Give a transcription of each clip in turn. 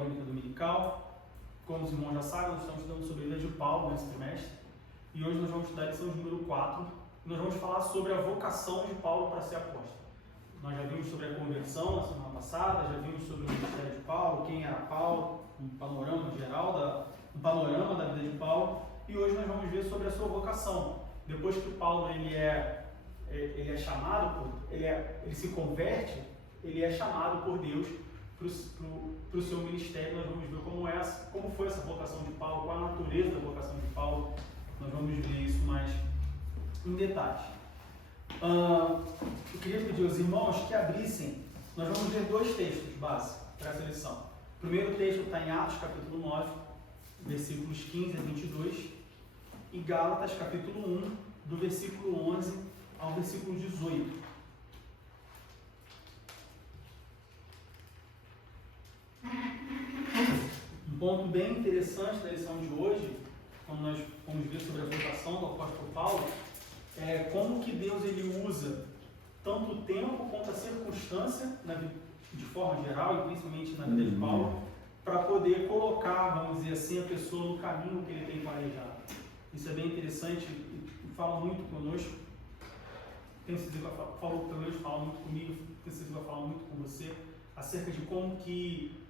Escola Bíblica Dominical. Como os irmãos já sabem, nós estamos estudando sobre a vida de Paulo nesse trimestre. E hoje nós vamos estudar a lição de número 4. E nós vamos falar sobre a vocação de Paulo para ser apóstolo. Nós já vimos sobre a conversão na semana passada, já vimos sobre o ministério de Paulo, quem era Paulo, um panorama geral, um panorama da vida de Paulo. E hoje nós vamos ver sobre a sua vocação. Depois que Paulo ele é chamado, ele se converte, ele é chamado por Deus para o seu ministério. Nós vamos ver como foi essa vocação de Paulo, qual a natureza da vocação de Paulo. Nós vamos ver isso mais em detalhes. Eu queria pedir aos irmãos que abrissem. Nós vamos ler dois textos básicos para essa lição. O primeiro texto está em Atos, capítulo 9, versículos 15 a 22, e Gálatas, capítulo 1, do versículo 11 ao versículo 18. Um ponto bem interessante da lição de hoje, quando nós vamos ver sobre a vocação do apóstolo Paulo, é como que Deus ele usa tanto o tempo quanto a circunstância, de forma geral e principalmente na vida de Paulo, para poder colocar, vamos dizer assim, a pessoa no caminho que ele tem planejado. Isso é bem interessante e fala muito conosco. Tenho certeza que falou conosco, fala muito comigo, tenho certeza que vai falar muito com você, acerca de como que...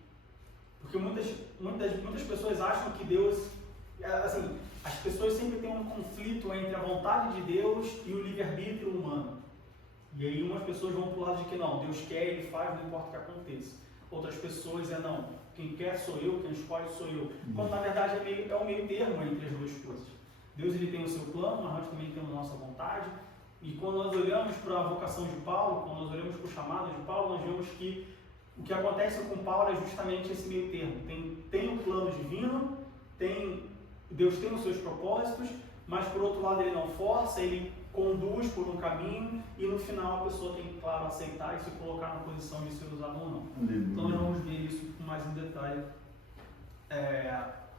Porque muitas pessoas acham que Deus... Assim, as pessoas sempre têm um conflito entre a vontade de Deus e o livre-arbítrio humano. E aí umas pessoas vão para o lado de que não, Deus quer, Ele faz, não importa o que aconteça. Outras pessoas não, quem quer sou eu, quem escolhe sou eu. Quando na verdade é um meio termo entre as duas coisas. Deus ele tem o seu plano, mas nós também temos a nossa vontade. E quando nós olhamos para a vocação de Paulo, quando nós olhamos para o chamado de Paulo, nós vemos que o que acontece com Paulo é justamente esse meio termo. Tem um plano divino, Deus tem os seus propósitos, mas por outro lado ele não força, ele conduz por um caminho e no final a pessoa tem que, claro, aceitar e se colocar na posição de ser usado ou não. Então nós vamos ver isso mais em detalhe,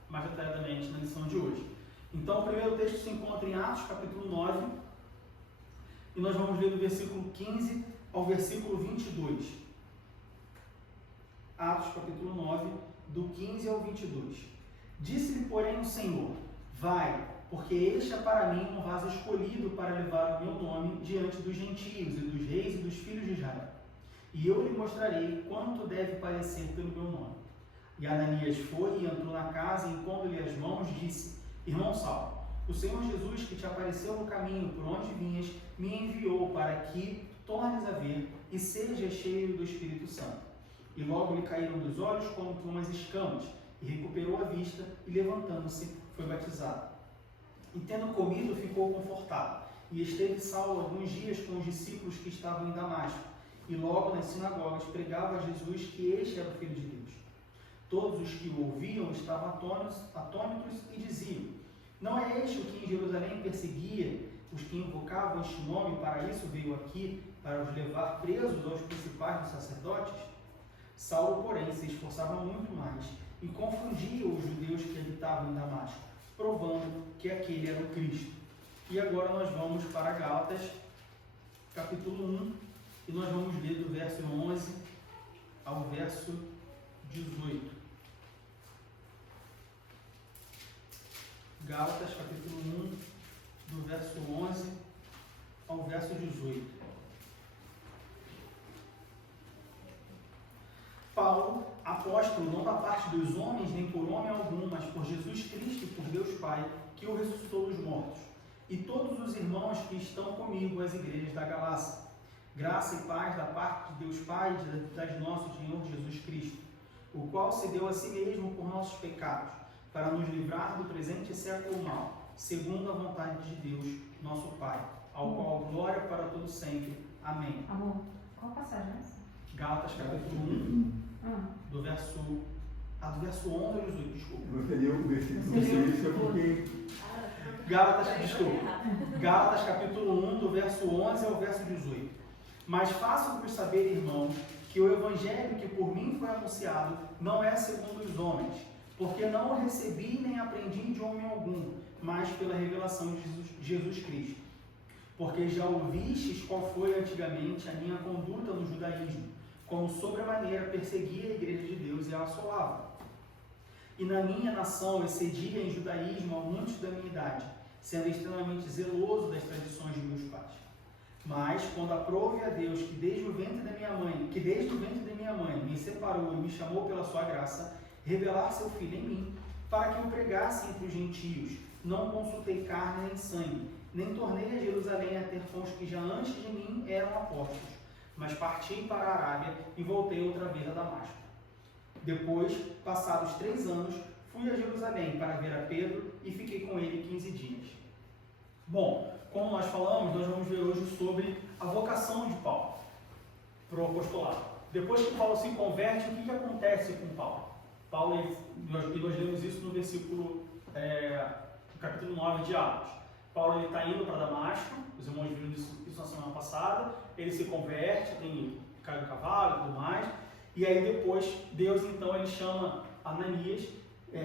mais detalhadamente na lição de hoje. Então o primeiro texto se encontra em Atos, capítulo 9, e nós vamos ler do versículo 15 ao versículo 22. Atos, capítulo 9, do 15 ao 22. Disse-lhe, porém, o Senhor: vai, porque este é para mim um vaso escolhido para levar o meu nome diante dos gentios e dos reis e dos filhos de Israel. E eu lhe mostrarei quanto deve padecer pelo meu nome. E Ananias foi e entrou na casa, e impondo-lhe as mãos, disse: Irmão Saulo, o Senhor Jesus, que te apareceu no caminho por onde vinhas, me enviou para que tornes a ver e sejas cheio do Espírito Santo. E logo lhe caíram dos olhos como que umas escamas, e recuperou a vista, e levantando-se, foi batizado. E tendo comido, ficou confortado. E esteve Saulo alguns dias com os discípulos que estavam em Damasco. E logo nas sinagogas pregava a Jesus que este era o Filho de Deus. Todos os que o ouviam estavam atônitos e diziam: não é este o que em Jerusalém perseguia os que invocavam este nome? Para isso veio aqui, para os levar presos aos principais dos sacerdotes? Saulo, porém, se esforçava muito mais e confundia os judeus que habitavam em Damasco, provando que aquele era o Cristo. E agora nós vamos para Gálatas, capítulo 1, e nós vamos ler do verso 11 ao verso 18. Gálatas, capítulo 1, do verso 11 ao verso 18. Paulo, apóstolo, não da parte dos homens, nem por homem algum, mas por Jesus Cristo e por Deus Pai, que o ressuscitou dos mortos, e todos os irmãos que estão comigo, as igrejas da Galácia. Graça e paz da parte de Deus Pai e de nosso Senhor Jesus Cristo, o qual se deu a si mesmo por nossos pecados, para nos livrar do presente século mal, segundo a vontade de Deus, nosso Pai, ao qual glória para todo sempre. Amém. Amor, qual passagem é essa? Gálatas, capítulo 1, do verso 11 ao 18, desculpa. Você leu o versículo 6, porque... Gálatas, capítulo 1, do verso 11 ao verso 18. Mas faço-vos saber, irmãos, que o evangelho que por mim foi anunciado não é segundo os homens, porque não o recebi nem aprendi de homem algum, mas pela revelação de Jesus Cristo. Porque já ouvistes qual foi antigamente a minha conduta no judaísmo, como sobremaneira perseguia a igreja de Deus e a assolava, e na minha nação excedia em judaísmo a muitos da minha idade, sendo extremamente zeloso das tradições de meus pais. Mas, quando aprove a Deus que desde o ventre da minha mãe me separou e me chamou pela sua graça, revelar seu Filho em mim, para que eu pregasse entre os gentios, não consultei carne nem sangue, nem tornei a Jerusalém a ter com os que já antes de mim eram apóstolos, mas parti para a Arábia e voltei outra vez a Damasco. Depois, passados 3 anos, fui a Jerusalém para ver a Pedro e fiquei com ele 15 dias. Bom, como nós falamos, nós vamos ver hoje sobre a vocação de Paulo para o apostolado. Depois que Paulo se converte, o que acontece com Paulo? Nós lemos isso no versículo, capítulo 9 de Atos. Paulo está indo para Damasco, os irmãos viram isso na semana passada, ele se converte, cai do cavalo e tudo mais, e aí depois Deus então ele chama Ananias,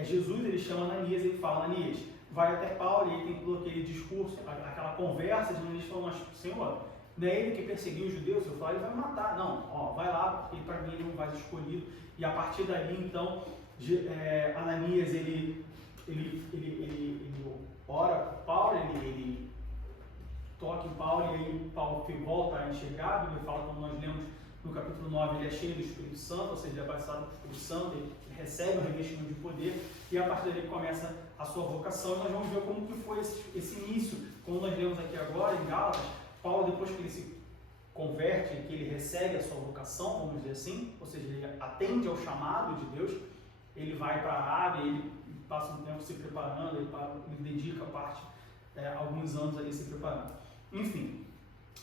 Jesus ele chama Ananias e ele fala, Ananias, vai até Paulo, e aí tem todo aquele discurso, aquela conversa de Ananias falando, Senhor, não é ele que perseguiu os judeus, eu falo, ele vai me matar, não, vai lá, porque para mim ele é um vaso escolhido, e a partir dali então, Ananias ele ora por Paulo, ele toca em Paulo, e aí Paulo volta a enxergar, a Bíblia fala, como nós lemos no capítulo 9, ele é cheio do Espírito Santo, ou seja, ele é batizado com o Espírito Santo, ele recebe o revestimento de poder, e a partir dele começa a sua vocação, e nós vamos ver como que foi esse início, como nós lemos aqui agora em Gálatas. Paulo, depois que ele se converte, que ele recebe a sua vocação, vamos dizer assim, ou seja, ele atende ao chamado de Deus, ele vai para a Arábia, ele passa um tempo se preparando, ele dedica alguns anos ali se preparando. Enfim,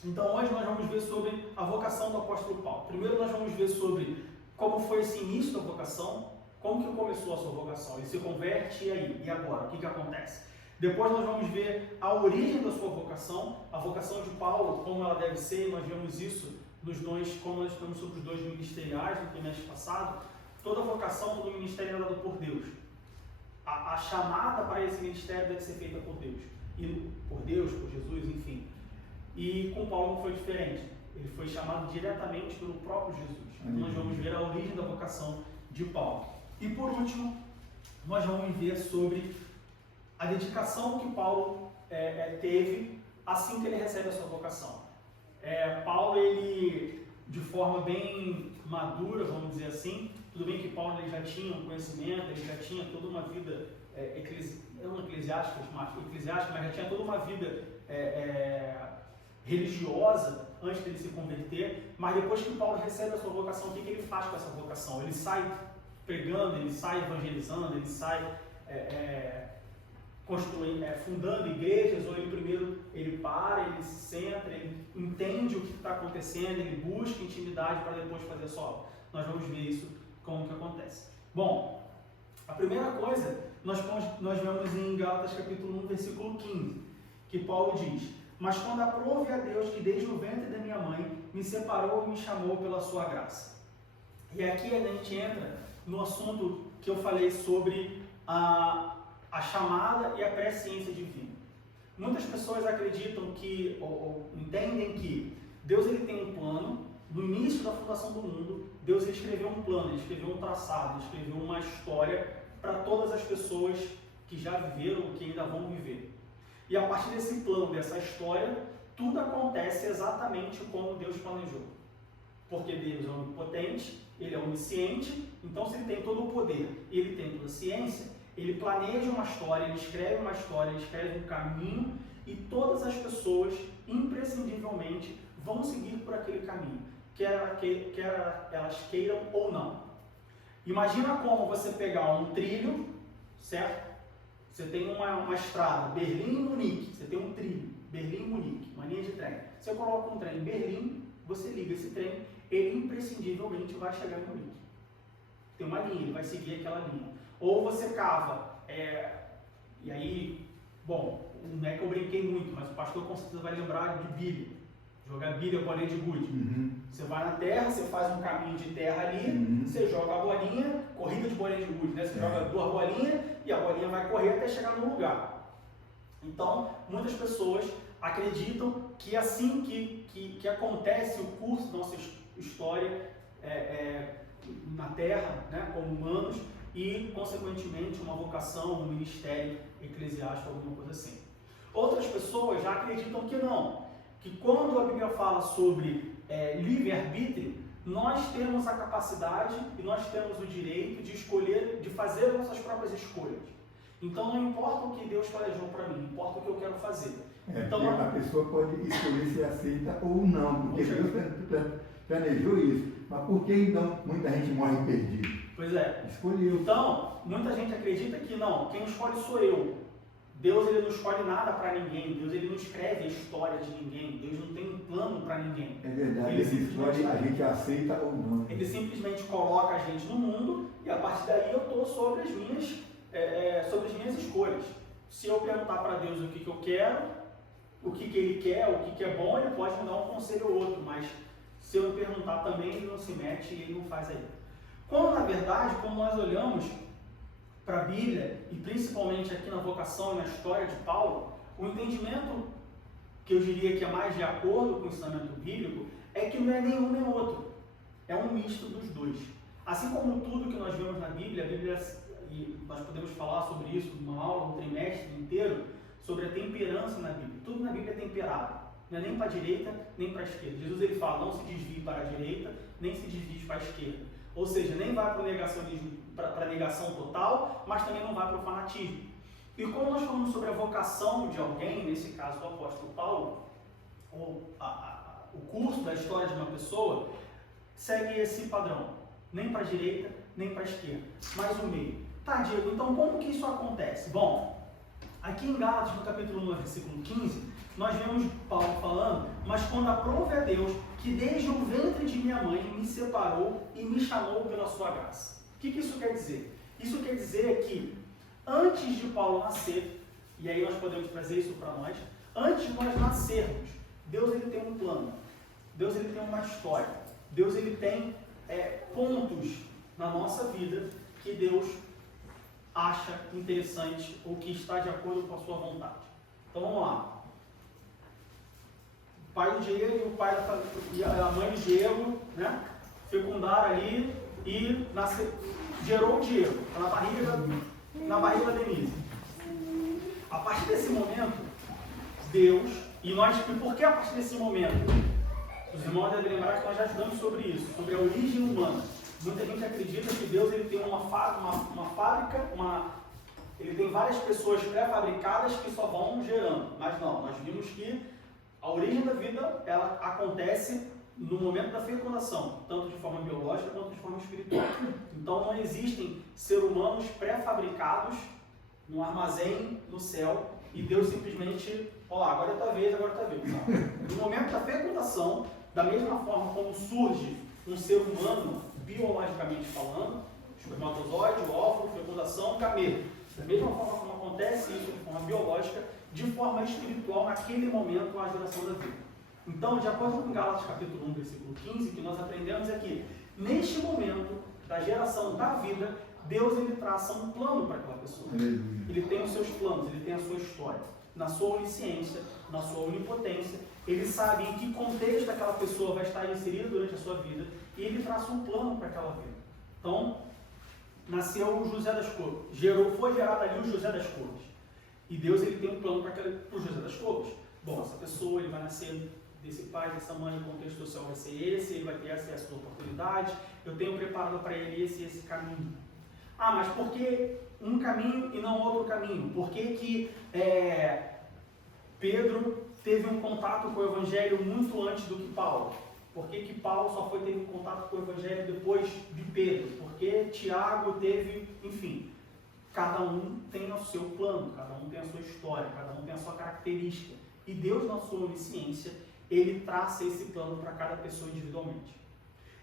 então hoje nós vamos ver sobre a vocação do apóstolo Paulo. Primeiro nós vamos ver sobre como foi esse início da vocação, como que começou a sua vocação. Ele se converte, e agora? O que acontece? Depois nós vamos ver a origem da sua vocação, a vocação de Paulo, como ela deve ser, e nós vemos isso como nós estamos sobre os 2 ministeriais no trimestre passado. Toda vocação, todo ministério é dado por Deus. A chamada para esse ministério deve ser feita por Deus. E por Jesus, enfim. E com Paulo não foi diferente. Ele foi chamado diretamente pelo próprio Jesus. Então nós vamos ver a origem da vocação de Paulo. E por último, nós vamos ver sobre a dedicação que Paulo teve assim que ele recebe a sua vocação. Paulo, ele, de forma bem madura, vamos dizer assim, tudo bem que Paulo ele já tinha um conhecimento, ele já tinha toda uma vida eclesiástica, mas já tinha toda uma vida religiosa antes de ele se converter, mas depois que Paulo recebe a sua vocação, o que ele faz com essa vocação? Ele sai pregando, ele sai evangelizando, ele sai fundando igrejas, ou ele para, ele se centra, ele entende o que está acontecendo, ele busca intimidade para depois fazer a sua obra. Nós vamos ver isso, como que acontece. Bom, a primeira coisa, nós vemos em Gálatas capítulo 1, versículo 15, que Paulo diz, mas quando aprove a Deus que desde o ventre da minha mãe me separou e me chamou pela sua graça. E aqui a gente entra no assunto que eu falei sobre a chamada e a presciência divina. Muitas pessoas acreditam que, ou entendem que Deus ele tem um plano. No início da fundação do mundo, Deus ele escreveu um plano, ele escreveu um traçado, ele escreveu uma história para todas as pessoas que já viveram ou que ainda vão viver. E a partir desse plano, dessa história, tudo acontece exatamente como Deus planejou. Porque Deus é onipotente, ele é onisciente, então se ele tem todo o poder e ele tem toda a ciência, ele planeja uma história, ele escreve uma história, ele escreve um caminho e todas as pessoas, imprescindivelmente, vão seguir por aquele caminho, quer elas queiram ou não. Imagina como você pegar um trilho, certo? Você tem uma estrada, Berlim e Munique, você tem um trilho, Berlim e Munique, uma linha de trem. Você coloca um trem em Berlim, você liga esse trem, ele imprescindivelmente vai chegar em Munique. Tem uma linha, ele vai seguir aquela linha. Ou você cava, e aí, bom, não é que eu brinquei muito, mas o pastor com certeza vai lembrar de bilha. Jogar bilha, bolinha de gude. Você vai na terra, você faz um caminho de terra ali, você joga a bolinha, corrida de bolinha de gude, né? Você joga 2 bolinhas e a bolinha vai correr até chegar no lugar. Então, muitas pessoas acreditam que assim que acontece o curso da nossa história na Terra, né, como humanos, e, consequentemente, uma vocação, um ministério eclesiástico, alguma coisa assim. Outras pessoas já acreditam que não, que quando a Bíblia fala sobre livre-arbítrio, nós temos a capacidade e nós temos o direito de escolher, de fazer as nossas próprias escolhas. Então não importa o que Deus planejou para mim, importa o que eu quero fazer. Então a pessoa pode escolher se aceita ou não, porque Deus planejou isso. Mas por que então muita gente morre perdido? Pois é. Escolheu. Então, muita gente acredita que não, quem escolhe sou eu. Deus ele não escolhe nada para ninguém, Deus ele não escreve a história de ninguém, Deus não tem um plano para ninguém. É verdade, ele escolhe a gente aceita ou não. Ele simplesmente coloca a gente no mundo e a partir daí eu estou sobre as minhas escolhas. Se eu perguntar para Deus o que eu quero, o que ele quer, o que é bom, ele pode me dar um conselho ou outro, mas se eu me perguntar também, ele não se mete e ele não faz aí. Quando na verdade, quando nós olhamos para a Bíblia, e principalmente aqui na vocação e na história de Paulo, o entendimento que eu diria que é mais de acordo com o ensinamento bíblico é que não é nenhum nem outro, é um misto dos dois. Assim como tudo que nós vemos na Bíblia, e nós podemos falar sobre isso numa aula, um trimestre inteiro, sobre a temperança na Bíblia. Tudo na Bíblia é temperado, não é nem para a direita nem para a esquerda. Jesus ele fala, não se desvie para a direita, nem se desvie para a esquerda. Ou seja, nem vai para o negacionismo, para a negação total, mas também não vai para o fanatismo. E como nós falamos sobre a vocação de alguém, nesse caso do apóstolo Paulo, ou o curso da história de uma pessoa, segue esse padrão. Nem para a direita, nem para a esquerda, mas o meio. Tá, Diego, então como que isso acontece? Bom, aqui em Gálatas, no capítulo 9, versículo 15, nós vemos Paulo falando, mas quando aprove a Deus, que desde o ventre de minha mãe me separou e me chamou pela sua graça. O que isso quer dizer? Isso quer dizer que antes de Paulo nascer, e aí nós podemos trazer isso para nós, antes de nós nascermos, Deus ele tem um plano, Deus ele tem uma história, Deus ele tem pontos na nossa vida que Deus acha interessante ou que está de acordo com a sua vontade. Então vamos lá. O pai do Diego e a mãe do Diego, né, fecundaram ali e gerou o Diego na barriga da Denise. A partir desse momento, Deus, e por que a partir desse momento? Os irmãos devem lembrar que nós já estudamos sobre isso, sobre a origem humana. Muita gente acredita que Deus ele tem uma fábrica, ele tem várias pessoas pré-fabricadas que só vão gerando. Mas não, nós vimos que a origem da vida ela acontece no momento da fecundação, tanto de forma biológica quanto de forma espiritual. Então não existem seres humanos pré-fabricados num armazém no céu e Deus simplesmente, olá, agora é tua vez, agora é tua vez. Não. No momento da fecundação, da mesma forma como surge um ser humano, biologicamente falando, espermatozoide, óvulo, fecundação, gameta. Da mesma forma como acontece isso de forma biológica, de forma espiritual, naquele momento, a geração da vida. Então, de acordo com Gálatas capítulo 1, versículo 15, que nós aprendemos é que, neste momento da geração da vida, Deus ele traça um plano para aquela pessoa. Ele tem os seus planos, ele tem a sua história. Na sua onisciência, na sua onipotência, ele sabe em que contexto aquela pessoa vai estar inserida durante a sua vida e ele traça um plano para aquela vida. Então, nasceu o José das Couves, foi gerado ali o José das Couves. E Deus ele tem um plano para o José das Couves. Bom, essa pessoa ele vai nascer desse pai, dessa mãe, o contexto social vai ser esse, ele vai ter acesso a oportunidades, eu tenho preparado para ele esse caminho. Ah, mas por que um caminho e não outro caminho? Por que Pedro teve um contato com o Evangelho muito antes do que Paulo? Por que Paulo só teve um contato com o Evangelho depois de Pedro? Por que Tiago teve, enfim, cada um tem o seu plano, cada um tem a sua história, cada um tem a sua característica. E Deus, na sua onisciência, ele traça esse plano para cada pessoa individualmente.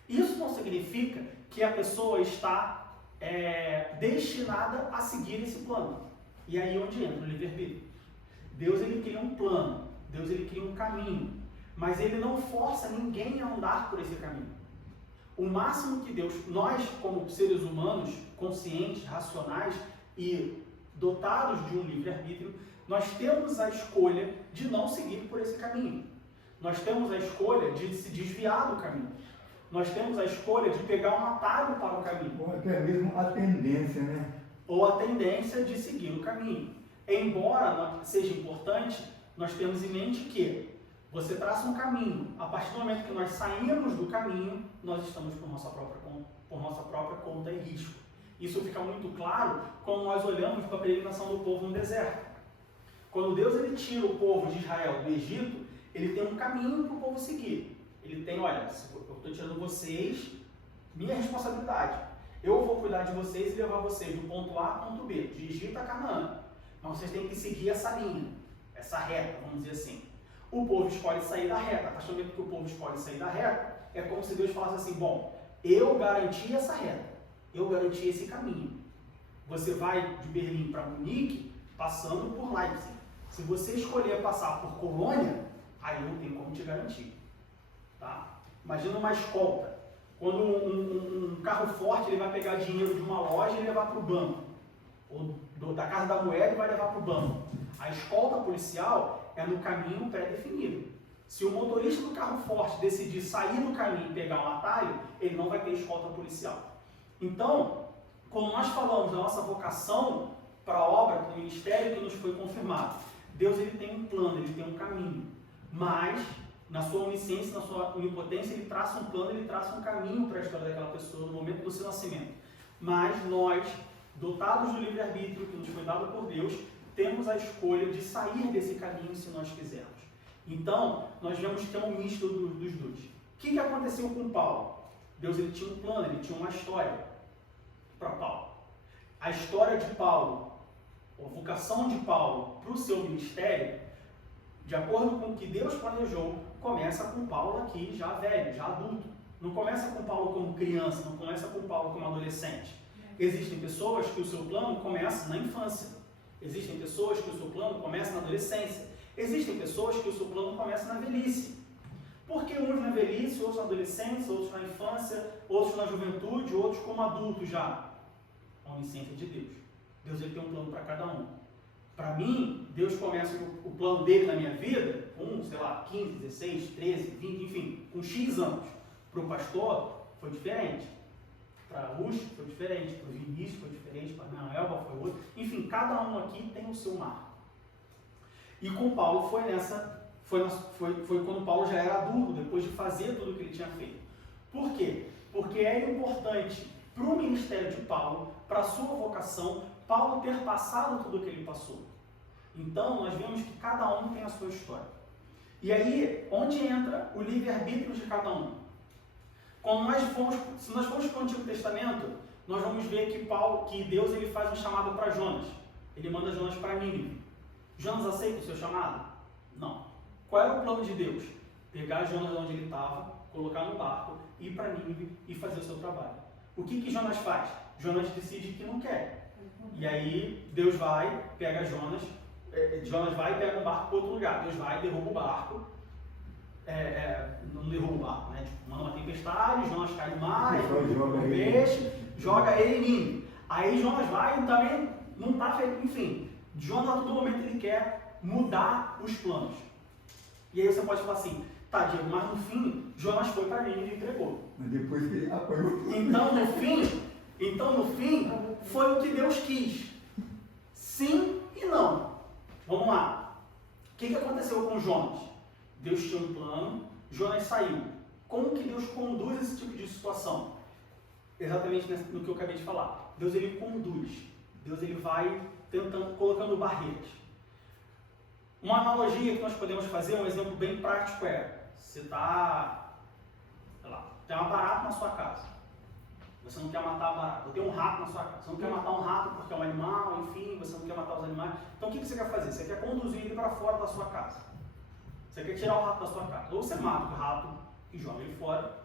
Isso não significa que a pessoa está destinada a seguir esse plano. E aí onde entra o livre-arbítrio. Deus ele cria um plano, Deus ele cria um caminho, mas ele não força ninguém a andar por esse caminho. O máximo que Deus, nós como seres humanos, conscientes, racionais e dotados de um livre-arbítrio, nós temos a escolha de não seguir por esse caminho. Nós temos a escolha de se desviar do caminho. nós temos a escolha de pegar um atalho para o caminho. Ou até mesmo a tendência, né? Ou a tendência de seguir o caminho. Embora seja importante, nós temos em mente que você traça um caminho. A partir do momento que nós saímos do caminho, nós estamos por nossa própria conta e risco. Isso fica muito claro quando nós olhamos para a peregrinação do povo no deserto. Quando Deus ele tira o povo de Israel do Egito, ele tem um caminho para o povo seguir. Ele tem, olha, eu estou tirando vocês, minha responsabilidade. Eu vou cuidar de vocês e levar vocês do ponto A ao ponto B, de Egito a Canaã. Mas vocês têm que seguir essa linha, essa reta, vamos dizer assim. O povo escolhe sair da reta. A partir do momento que o povo escolhe sair da reta, é como se Deus falasse assim, bom, eu garanti essa reta, eu garanti esse caminho. Você vai de Berlim para Munique, passando por Leipzig. Se você escolher passar por Colônia, aí não tem como te garantir. Tá? Imagina uma escolta. Quando um carro forte ele vai pegar dinheiro de uma loja e levar para o banco. Ou da Casa da Moeda e vai levar para o banco. A escolta policial é no caminho pré-definido. Se o motorista do carro forte decidir sair do caminho e pegar um atalho, ele não vai ter escolta policial. Então, quando nós falamos da nossa vocação para a obra, para o ministério que nos foi confirmado, Deus ele tem um plano, ele tem um caminho. Mas, na sua onisciência, na sua onipotência, ele traça um plano, ele traça um caminho para a história daquela pessoa no momento do seu nascimento. Mas nós, dotados do livre-arbítrio que nos foi dado por Deus, temos a escolha de sair desse caminho se nós quisermos. Então, nós vemos que é um misto dos dois. O que aconteceu com Paulo? Deus ele tinha um plano, ele tinha uma história para Paulo. A história de Paulo, a vocação de Paulo para o seu ministério, de acordo com o que Deus planejou, começa com Paulo aqui já velho, já adulto. Não começa com Paulo como criança, não começa com Paulo como adolescente. Existem pessoas que o seu plano começa na infância. Existem pessoas que o seu plano começa na adolescência. Existem pessoas que o seu plano começa na velhice. Porque uns na velhice, outros na adolescência, outros na infância, outros na juventude, outros como adultos já. A onisciência de Deus. Deus ele tem um plano para cada um. Para mim, Deus começa o plano dele na minha vida com, 15, 16, 13, 20, enfim, com X anos. Para o pastor, foi diferente. Para a Luz, foi diferente. Para o Vinícius, foi diferente. Para a Elba, foi outro. Enfim, cada um aqui tem o seu marco. E com Paulo foi quando Paulo já era adulto, depois de fazer tudo o que ele tinha feito. Por quê? Porque é importante para o ministério de Paulo, para a sua vocação, Paulo ter passado tudo o que ele passou. Então, nós vemos que cada um tem a sua história. E aí, onde entra o livre-arbítrio de cada um? Se nós formos para o Antigo Testamento, nós vamos ver que Deus ele faz um chamado para Jonas. Ele manda Jonas para Nínive. Jonas aceita o seu chamado? Não. Qual era o plano de Deus? Pegar Jonas de onde ele estava, colocar no barco, ir para Nínive e fazer o seu trabalho. O que Jonas faz? Jonas decide que não quer. E aí Deus vai, pega Jonas vai e pega um barco para outro lugar. Deus vai, derruba o barco. Não derruba o barco, né? Tipo, manda uma tempestade, Jonas cai no mar, o peixe, joga ele em Nínive. Aí Jonas vai e também não está feito, enfim. Jonas a todo momento ele quer mudar os planos. E aí você pode falar assim, tá, Diego, mas no fim, Jonas foi para Nínive e entregou. Mas depois que ele apanhou. Então no fim, foi o que Deus quis. Sim e não. Vamos lá. O que aconteceu com Jonas? Deus tinha um plano, Jonas saiu. Como que Deus conduz esse tipo de situação? Exatamente no que eu acabei de falar. Deus ele conduz. Deus ele vai colocando barreiras. Uma analogia que nós podemos fazer, um exemplo bem prático você está, tem uma barata na sua casa. Você não quer matar a barata. Ou tem um rato na sua casa. Você não quer matar um rato porque é um animal, enfim, você não quer matar os animais. Então o que você quer fazer? Você quer conduzir ele para fora da sua casa. Você quer tirar o rato da sua casa. Ou você mata o rato e joga ele fora,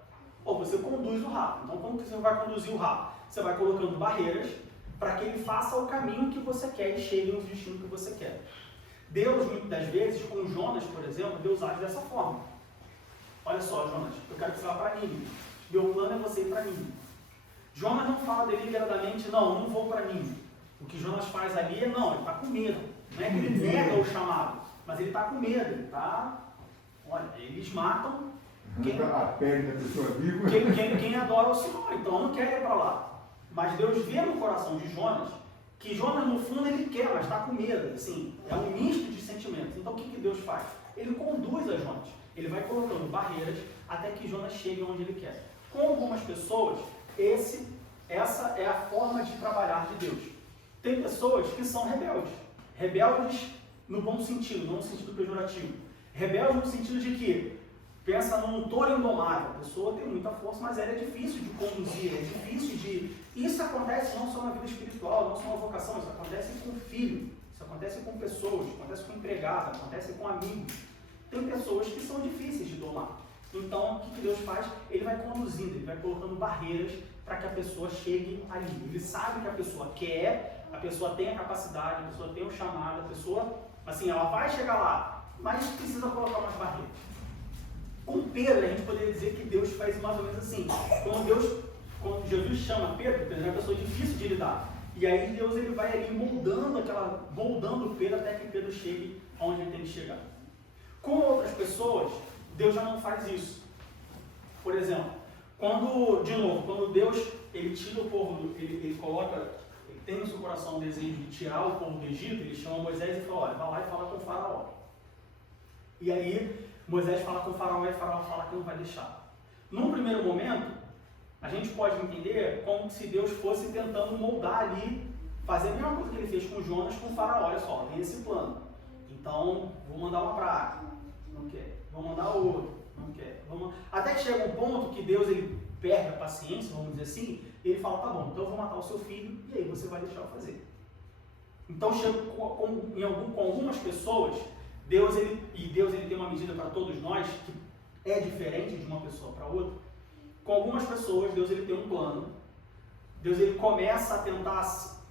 ou você conduz o rato. Então como que você vai conduzir o rato? Você vai colocando barreiras para que ele faça o caminho que você quer e chegue no destino que você quer. Deus, muitas das vezes, com Jonas, por exemplo, Deus age dessa forma. Olha só, Jonas, eu quero que você vá para Nínive. Meu plano é você ir para Nínive. Jonas não fala deliberadamente, não vou para Nínive. O que Jonas faz ali ele está com medo. Não é que ele nega o chamado, mas ele está com medo. Olha, eles matam arranca a pele da pessoa viva. Quem adora o Senhor, então não quer ir para lá. Mas Deus vê no coração de Jonas que Jonas, no fundo, ele quer, mas está com medo. Assim, é um misto de sentimentos. Então, o que Deus faz? Ele conduz a Jonas. Ele vai colocando barreiras até que Jonas chegue onde ele quer. Com algumas pessoas, essa é a forma de trabalhar de Deus. Tem pessoas que são rebeldes. Rebeldes no bom sentido, não no sentido pejorativo. Rebeldes no sentido de que pensa num touro indomável. A pessoa tem muita força, mas ela é difícil de conduzir, é difícil de... Isso acontece não só na vida espiritual, não só na vocação, isso acontece com filho, isso acontece com pessoas, isso acontece com empregados, acontece com amigos. Tem pessoas que são difíceis de domar. Então, o que Deus faz? Ele vai conduzindo, ele vai colocando barreiras para que a pessoa chegue ali. Ele sabe que a pessoa quer, a pessoa tem a capacidade, a pessoa tem o chamado, a pessoa, assim, ela vai chegar lá, mas precisa colocar umas barreiras. Com Pedro, a gente poderia dizer que Deus faz mais ou menos assim. Quando Jesus chama Pedro é uma pessoa difícil de lidar. E aí Deus ele vai ali moldando Pedro até que Pedro chegue onde ele tem que chegar. Com outras pessoas, Deus já não faz isso. Por exemplo, quando Deus ele tira o povo, ele tem no seu coração o desejo de tirar o povo do Egito, ele chama Moisés e fala, olha, vai lá e fala com o faraó. E aí Moisés fala com o faraó e o faraó fala que não vai deixar. Num primeiro momento, a gente pode entender como se Deus fosse tentando moldar ali, fazer a mesma coisa que ele fez com Jonas, com o faraó. Olha só, tem esse plano. Então, vou mandar uma praga, não quer. Vou mandar outro, não quer. Até que chega um ponto que Deus ele perde a paciência, vamos dizer assim, e ele fala, tá bom, então eu vou matar o seu filho e aí você vai deixar eu fazer. Então, chega com algumas pessoas, Deus ele tem uma medida para todos nós que é diferente de uma pessoa para outra. Com algumas pessoas, Deus ele tem um plano. Deus ele começa a tentar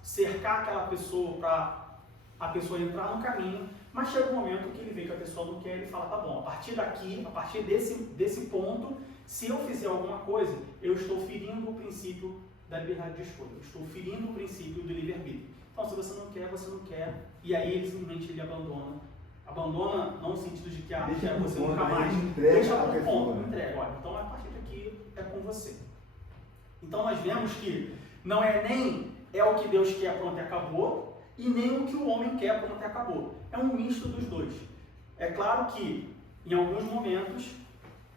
cercar aquela pessoa para a pessoa entrar no caminho, mas chega um momento que ele vê que a pessoa não quer, ele fala, tá bom, a partir daqui, a partir desse ponto, se eu fizer alguma coisa, eu estou ferindo o princípio da liberdade de escolha, eu estou ferindo o princípio do livre-arbítrio. Então, se você não quer, você não quer, e aí ele simplesmente ele abandona não no sentido de que você nunca mais, deixa por ponto, entrega, olha, então a partir daqui é com você. Então nós vemos que não é nem o que Deus quer, pronto e acabou, e nem o que o homem quer, pronto e acabou. É um misto dos dois. É claro que em alguns momentos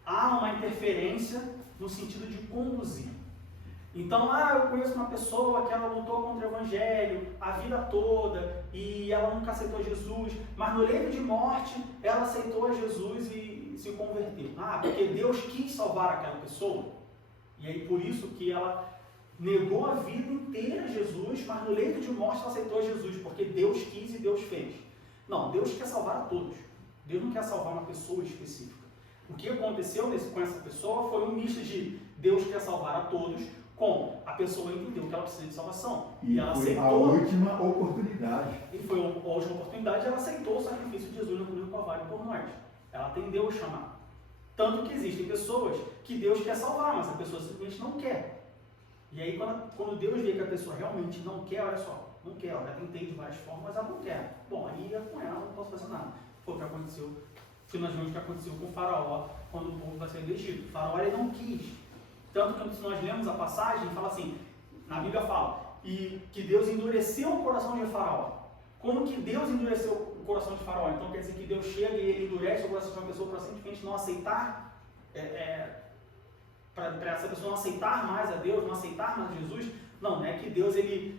há uma interferência no sentido de conduzir. Então, eu conheço uma pessoa que ela lutou contra o Evangelho a vida toda e ela nunca aceitou Jesus, mas no leito de morte ela aceitou Jesus e se converteu. Porque Deus quis salvar aquela pessoa e aí por isso que ela negou a vida inteira a Jesus, mas no leito de morte ela aceitou Jesus, porque Deus quis e Deus fez. Não, Deus quer salvar a todos. Deus não quer salvar uma pessoa específica. O que aconteceu com essa pessoa foi um misto de Deus quer salvar a todos, com a pessoa entendeu que ela precisa de salvação. E ela foi aceitou. A última oportunidade. E foi a última oportunidade, ela aceitou o sacrifício de Jesus no cruz do Calvário por nós. Ela atendeu o chamado. Tanto que existem pessoas que Deus quer salvar, mas a pessoa simplesmente não quer. E aí quando Deus vê que a pessoa realmente não quer, olha só, não quer, eu já tentei de várias formas, mas ela não quer. Bom, aí é com ela, não posso fazer nada. Foi o que aconteceu. Nós vemos o que aconteceu com o faraó quando o povo vai sair do Egito. O faraó ele não quis. Tanto que nós lemos a passagem, fala assim, na Bíblia fala, e que Deus endureceu o coração de faraó. Como que Deus endureceu o coração de faraó? Então quer dizer que Deus chega e ele endurece o coração de uma pessoa para simplesmente não aceitar, para essa pessoa não aceitar mais a Deus, não aceitar mais Jesus? Não é que Deus ele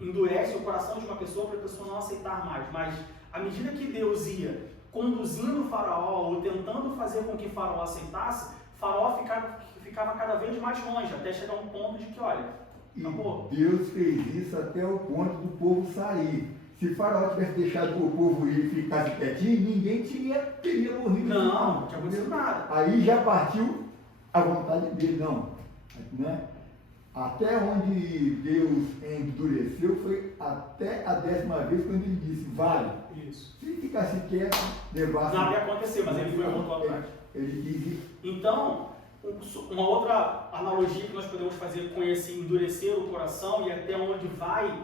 endurece o coração de uma pessoa para a pessoa não aceitar mais, mas à medida que Deus ia conduzindo o faraó, ou tentando fazer com que o faraó aceitasse, o faraó ficava cada vez mais longe, até chegar a um ponto de que, olha, acabou. E Deus fez isso até o ponto do povo sair. Se o faraó tivesse deixado o povo ir e ficasse quietinho, ninguém teria morrido. Não tinha acontecido nada. Aí já partiu a vontade dele, não. Né? Até onde Deus endureceu foi até a 10ª vez quando ele disse, vale. Isso. Se ficasse quieto, levasse... Nada ia acontecer, mas ele foi voltou atrás. Ele disse... Então, uma outra analogia que nós podemos fazer com esse endurecer o coração e até onde vai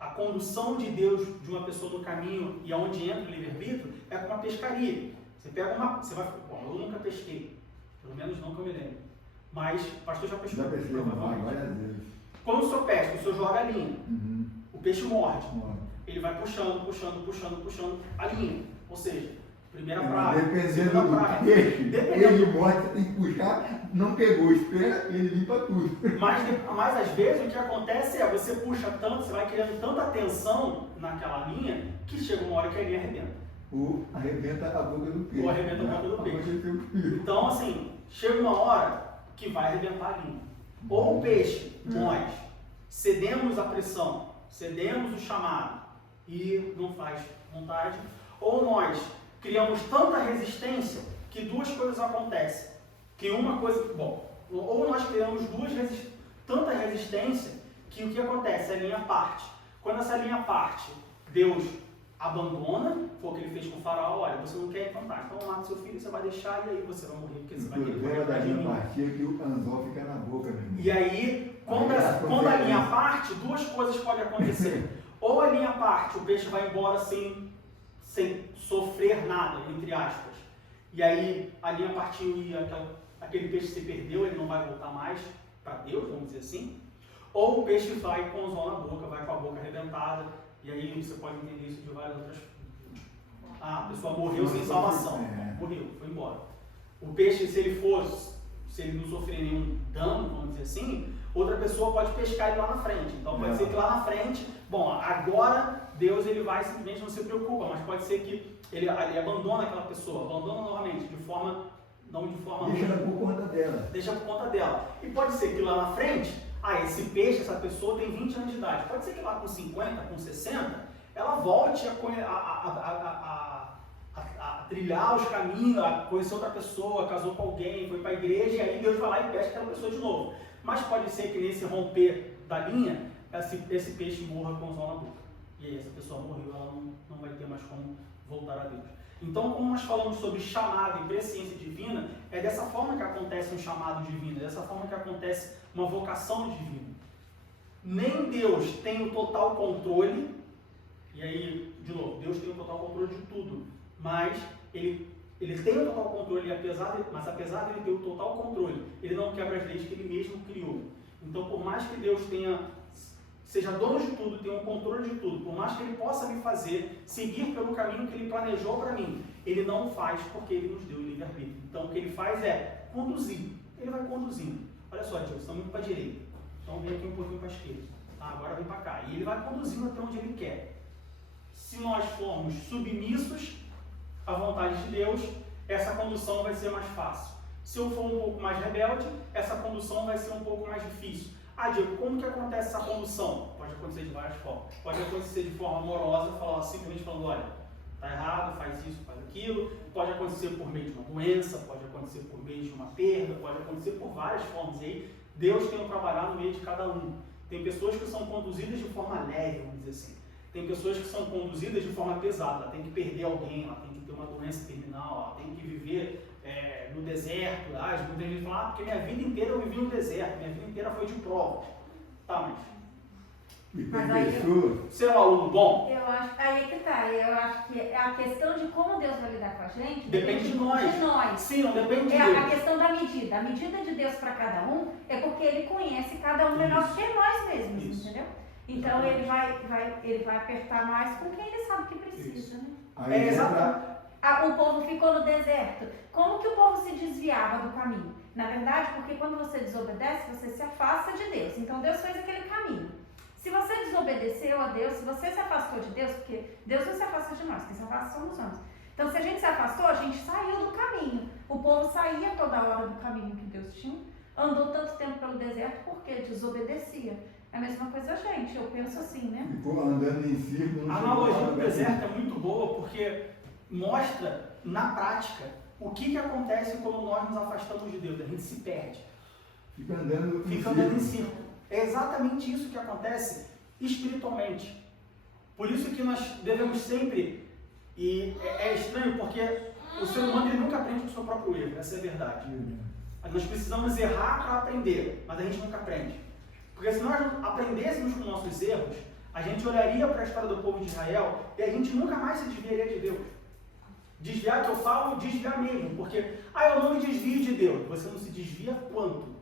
a condução de Deus de uma pessoa no caminho e aonde entra o livre-arbítrio é com uma pescaria. Você pega uma. Você vai. Bom, eu nunca pesquei. Pelo menos não que eu me lembro. Mas o pastor já pescou. Já pesquei várias vezes. Quando o senhor pesca, o senhor joga a linha. Uhum. O peixe morde. Bom. Ele vai puxando a linha. Ou seja, primeira praga, Dependendo segunda do praga. peixe, Dependendo. ele morde, você tem que puxar, não pegou, espera, ele limpa tudo. Mas às vezes o que acontece é você puxa tanto, você vai criando tanta tensão naquela linha que chega uma hora que a linha arrebenta. Ou arrebenta a boca do peixe. Ou arrebenta a boca do peixe. Aconteceu comigo. Então, assim, chega uma hora que vai arrebentar a linha. Ou o peixe, nós, cedemos a pressão, cedemos o chamado e não faz vontade, ou nós criamos tanta resistência que duas coisas acontecem. Que uma coisa, bom, ou nós criamos tanta resistência que o que acontece? A linha parte. Quando essa linha parte, Deus abandona, foi o que ele fez com o faraó, olha, você não quer encantar, então mata seu filho, você vai deixar e aí você vai morrer, porque você vai O querer problema da correr de linha mim. partir é que o anzol fica na boca, meu irmão. E aí, quando a linha parte, duas coisas podem acontecer. Ou a linha parte, o peixe vai embora sem sofrer nada, entre aspas. E aí a linha partiu e aquele peixe se perdeu, ele não vai voltar mais para Deus, vamos dizer assim. Ou o peixe vai com o anzol na boca, vai com a boca arrebentada. E aí você pode entender isso de várias outras formas. Ah, a pessoa morreu sem salvação. Morreu, foi embora. O peixe, se ele não sofrer nenhum dano, vamos dizer assim, outra pessoa pode pescar ele lá na frente. Então pode ser que lá na frente, bom, agora Deus ele vai simplesmente não se preocupa, mas pode ser que ele abandona aquela pessoa, abandona novamente, não de forma Deixa ela por conta dela. Deixa por conta dela. E pode ser que lá na frente, esse peixe, essa pessoa tem 20 anos de idade. Pode ser que lá com 50, com 60, ela volte a trilhar os caminhos, a conhecer outra pessoa, casou com alguém, foi para a igreja, e aí Deus vai lá e pesca aquela pessoa de novo. Mas pode ser que nesse romper da linha, esse peixe morra com o anzol na boca. E aí essa pessoa morreu, ela não vai ter mais como voltar a Deus. Então, como nós falamos sobre chamado e presciência divina, é dessa forma que acontece um chamado divino, é dessa forma que acontece uma vocação divina. Nem Deus tem o total controle, e aí, de novo, Deus tem o total controle de tudo, mas ele tem o total controle, mas apesar de ele ter o total controle, ele não quebra as leis que ele mesmo criou. Então, por mais que Deus seja dono de tudo, tenha um controle de tudo, por mais que ele possa me fazer seguir pelo caminho que ele planejou para mim, ele não faz porque ele nos deu o livre-arbítrio. Então, o que ele faz é conduzir. Ele vai conduzindo. Olha só, Deus, estamos indo para a direita. Então, vem aqui um pouquinho para a esquerda. Agora vem para cá. E ele vai conduzindo até onde ele quer. Se nós formos submissos à vontade de Deus, essa condução vai ser mais fácil. Se eu for um pouco mais rebelde, essa condução vai ser um pouco mais difícil. Diego, como que acontece essa condução? Pode acontecer de várias formas. Pode acontecer de forma amorosa, simplesmente falando, olha, está errado, faz isso, faz aquilo. Pode acontecer por meio de uma doença, pode acontecer por meio de uma perda, pode acontecer por várias formas. E aí, Deus tem que trabalhar no meio de cada um. Tem pessoas que são conduzidas de forma leve, vamos dizer assim. Tem pessoas que são conduzidas de forma pesada. Ela tem que perder alguém, ela tem que ter uma doença terminal, ela tem que viver no deserto. Muita gente fala, porque minha vida inteira eu vivi no deserto, minha vida inteira foi de provas. Tá, mas... Mas aí, ser um aluno bom? Eu acho, aí que tá, eu acho que a questão de como Deus vai lidar com a gente Depende de nós. Sim, não depende de Deus. A questão da medida. A medida de Deus para cada um é porque Ele conhece cada um melhor do que nós mesmos, Isso. entendeu? Então ele vai apertar mais com quem Ele sabe que precisa, né? Aí exatamente. O povo ficou no deserto. Como que o povo se desviava do caminho? Na verdade, porque quando você desobedece, você se afasta de Deus. Então Deus fez aquele caminho. Se você desobedeceu a Deus, se você se afastou de Deus, porque Deus não se afasta de nós, quem se afasta somos nós. Então se a gente se afastou, a gente saiu do caminho. O povo saía toda hora do caminho que Deus tinha, andou tanto tempo pelo deserto porque desobedecia. É a mesma coisa a gente, eu penso assim, né? Ficou andando em círculo. A analogia do deserto é muito boa porque mostra na prática o que acontece quando nós nos afastamos de Deus. A gente se perde. Fica andando em círculo. É exatamente isso que acontece espiritualmente. Por isso que nós devemos sempre, e é estranho porque o ser humano ele nunca aprende com o seu próprio erro, essa é a verdade. Nós precisamos errar para aprender, mas a gente nunca aprende. Porque se nós aprendêssemos com nossos erros, a gente olharia para a história do povo de Israel e a gente nunca mais se desviaria de Deus. Desviar que eu falo, desviar mesmo, porque, eu não me desvio de Deus. Você não se desvia quanto?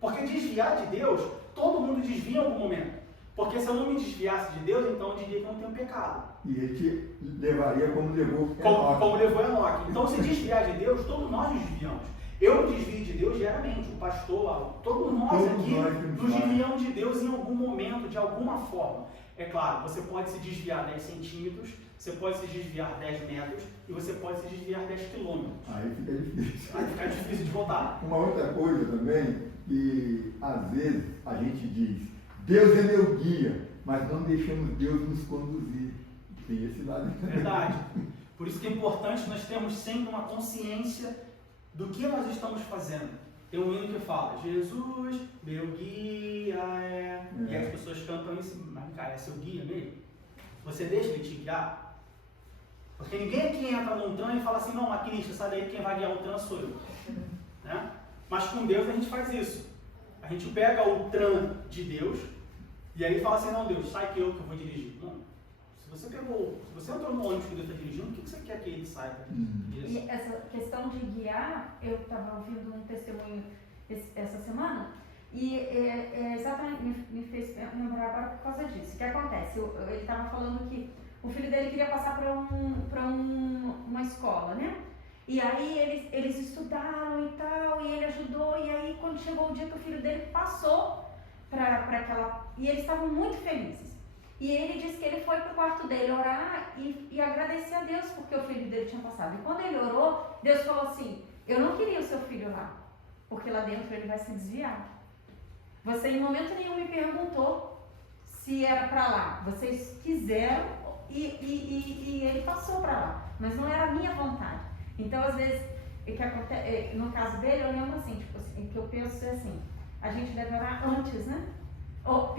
Porque desviar de Deus, todo mundo desvia em algum momento. Porque se eu não me desviasse de Deus, então eu diria que eu não tenho pecado. E ele te levaria como levou Como levou Enoque. Então, se desviar de Deus, todos nós nos desviamos. Eu me desvio de Deus diariamente, o pastor, todos nós aqui nos desviamos de Deus em algum momento, de alguma forma. É claro, você pode se desviar 10 centímetros, você pode se desviar 10 metros e você pode se desviar 10 quilômetros. Aí fica difícil. Aí fica difícil de voltar. Uma outra coisa também, que às vezes a gente diz, Deus é meu guia, mas não deixamos Deus nos conduzir. Tem esse lado. Verdade. Por isso que é importante nós termos sempre uma consciência do que nós estamos fazendo. Tem um hino que fala, Jesus, meu guia é... E as pessoas cantam isso, mas cara, é seu guia mesmo? Você deixa ele te guiar? Porque ninguém aqui entra num trem e fala assim, não, maquinista, sai daí, quem vai guiar o trem sou eu. Né? Mas com Deus a gente faz isso. A gente pega o tram de Deus e aí fala assim, não, Deus, sai que eu vou dirigir. Não. Se você entrou no ônibus que Deus está dirigindo, o que você quer que ele saiba? E essa questão de guiar, eu estava ouvindo um testemunho essa semana e exatamente me fez lembrar agora por causa disso. O que acontece? Ele estava falando que o filho dele queria passar para uma escola, né? E aí eles estudaram e tal, e ele ajudou, e aí quando chegou o dia que o filho dele passou para aquela... E eles estavam muito felizes. E ele disse que ele foi para o quarto dele orar e agradecer a Deus porque o filho dele tinha passado. E quando ele orou, Deus falou assim, eu não queria o seu filho lá, porque lá dentro ele vai se desviar. Você em momento nenhum me perguntou se era para lá. Vocês quiseram e ele passou para lá, mas não era a minha vontade. Então, às vezes, no caso dele, eu lembro assim, tipo assim, que eu penso assim, a gente deve orar antes, né? Ou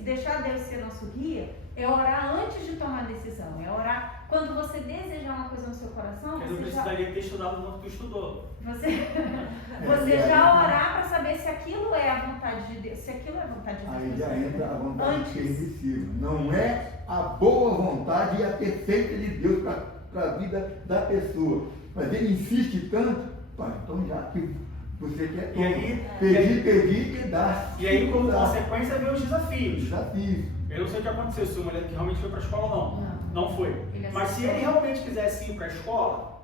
deixar Deus ser nosso guia, é orar antes de tomar decisão, é orar quando você desejar uma coisa no seu coração. Você não precisaria ter estudado o que tu estudou. Você já orar para saber se aquilo é a vontade de Deus, se aquilo é a vontade de Deus. Aí já entra a vontade permissiva. Não é a boa vontade e a perfeita de Deus para a vida da pessoa. Mas ele insiste tanto, então já que você quer pedir e dar. E aí, como consequência, vem os desafios. Desafios. Eu não sei o que aconteceu, se o moleque realmente foi para a escola ou não. Não foi. Mas se ele realmente quisesse ir para a escola,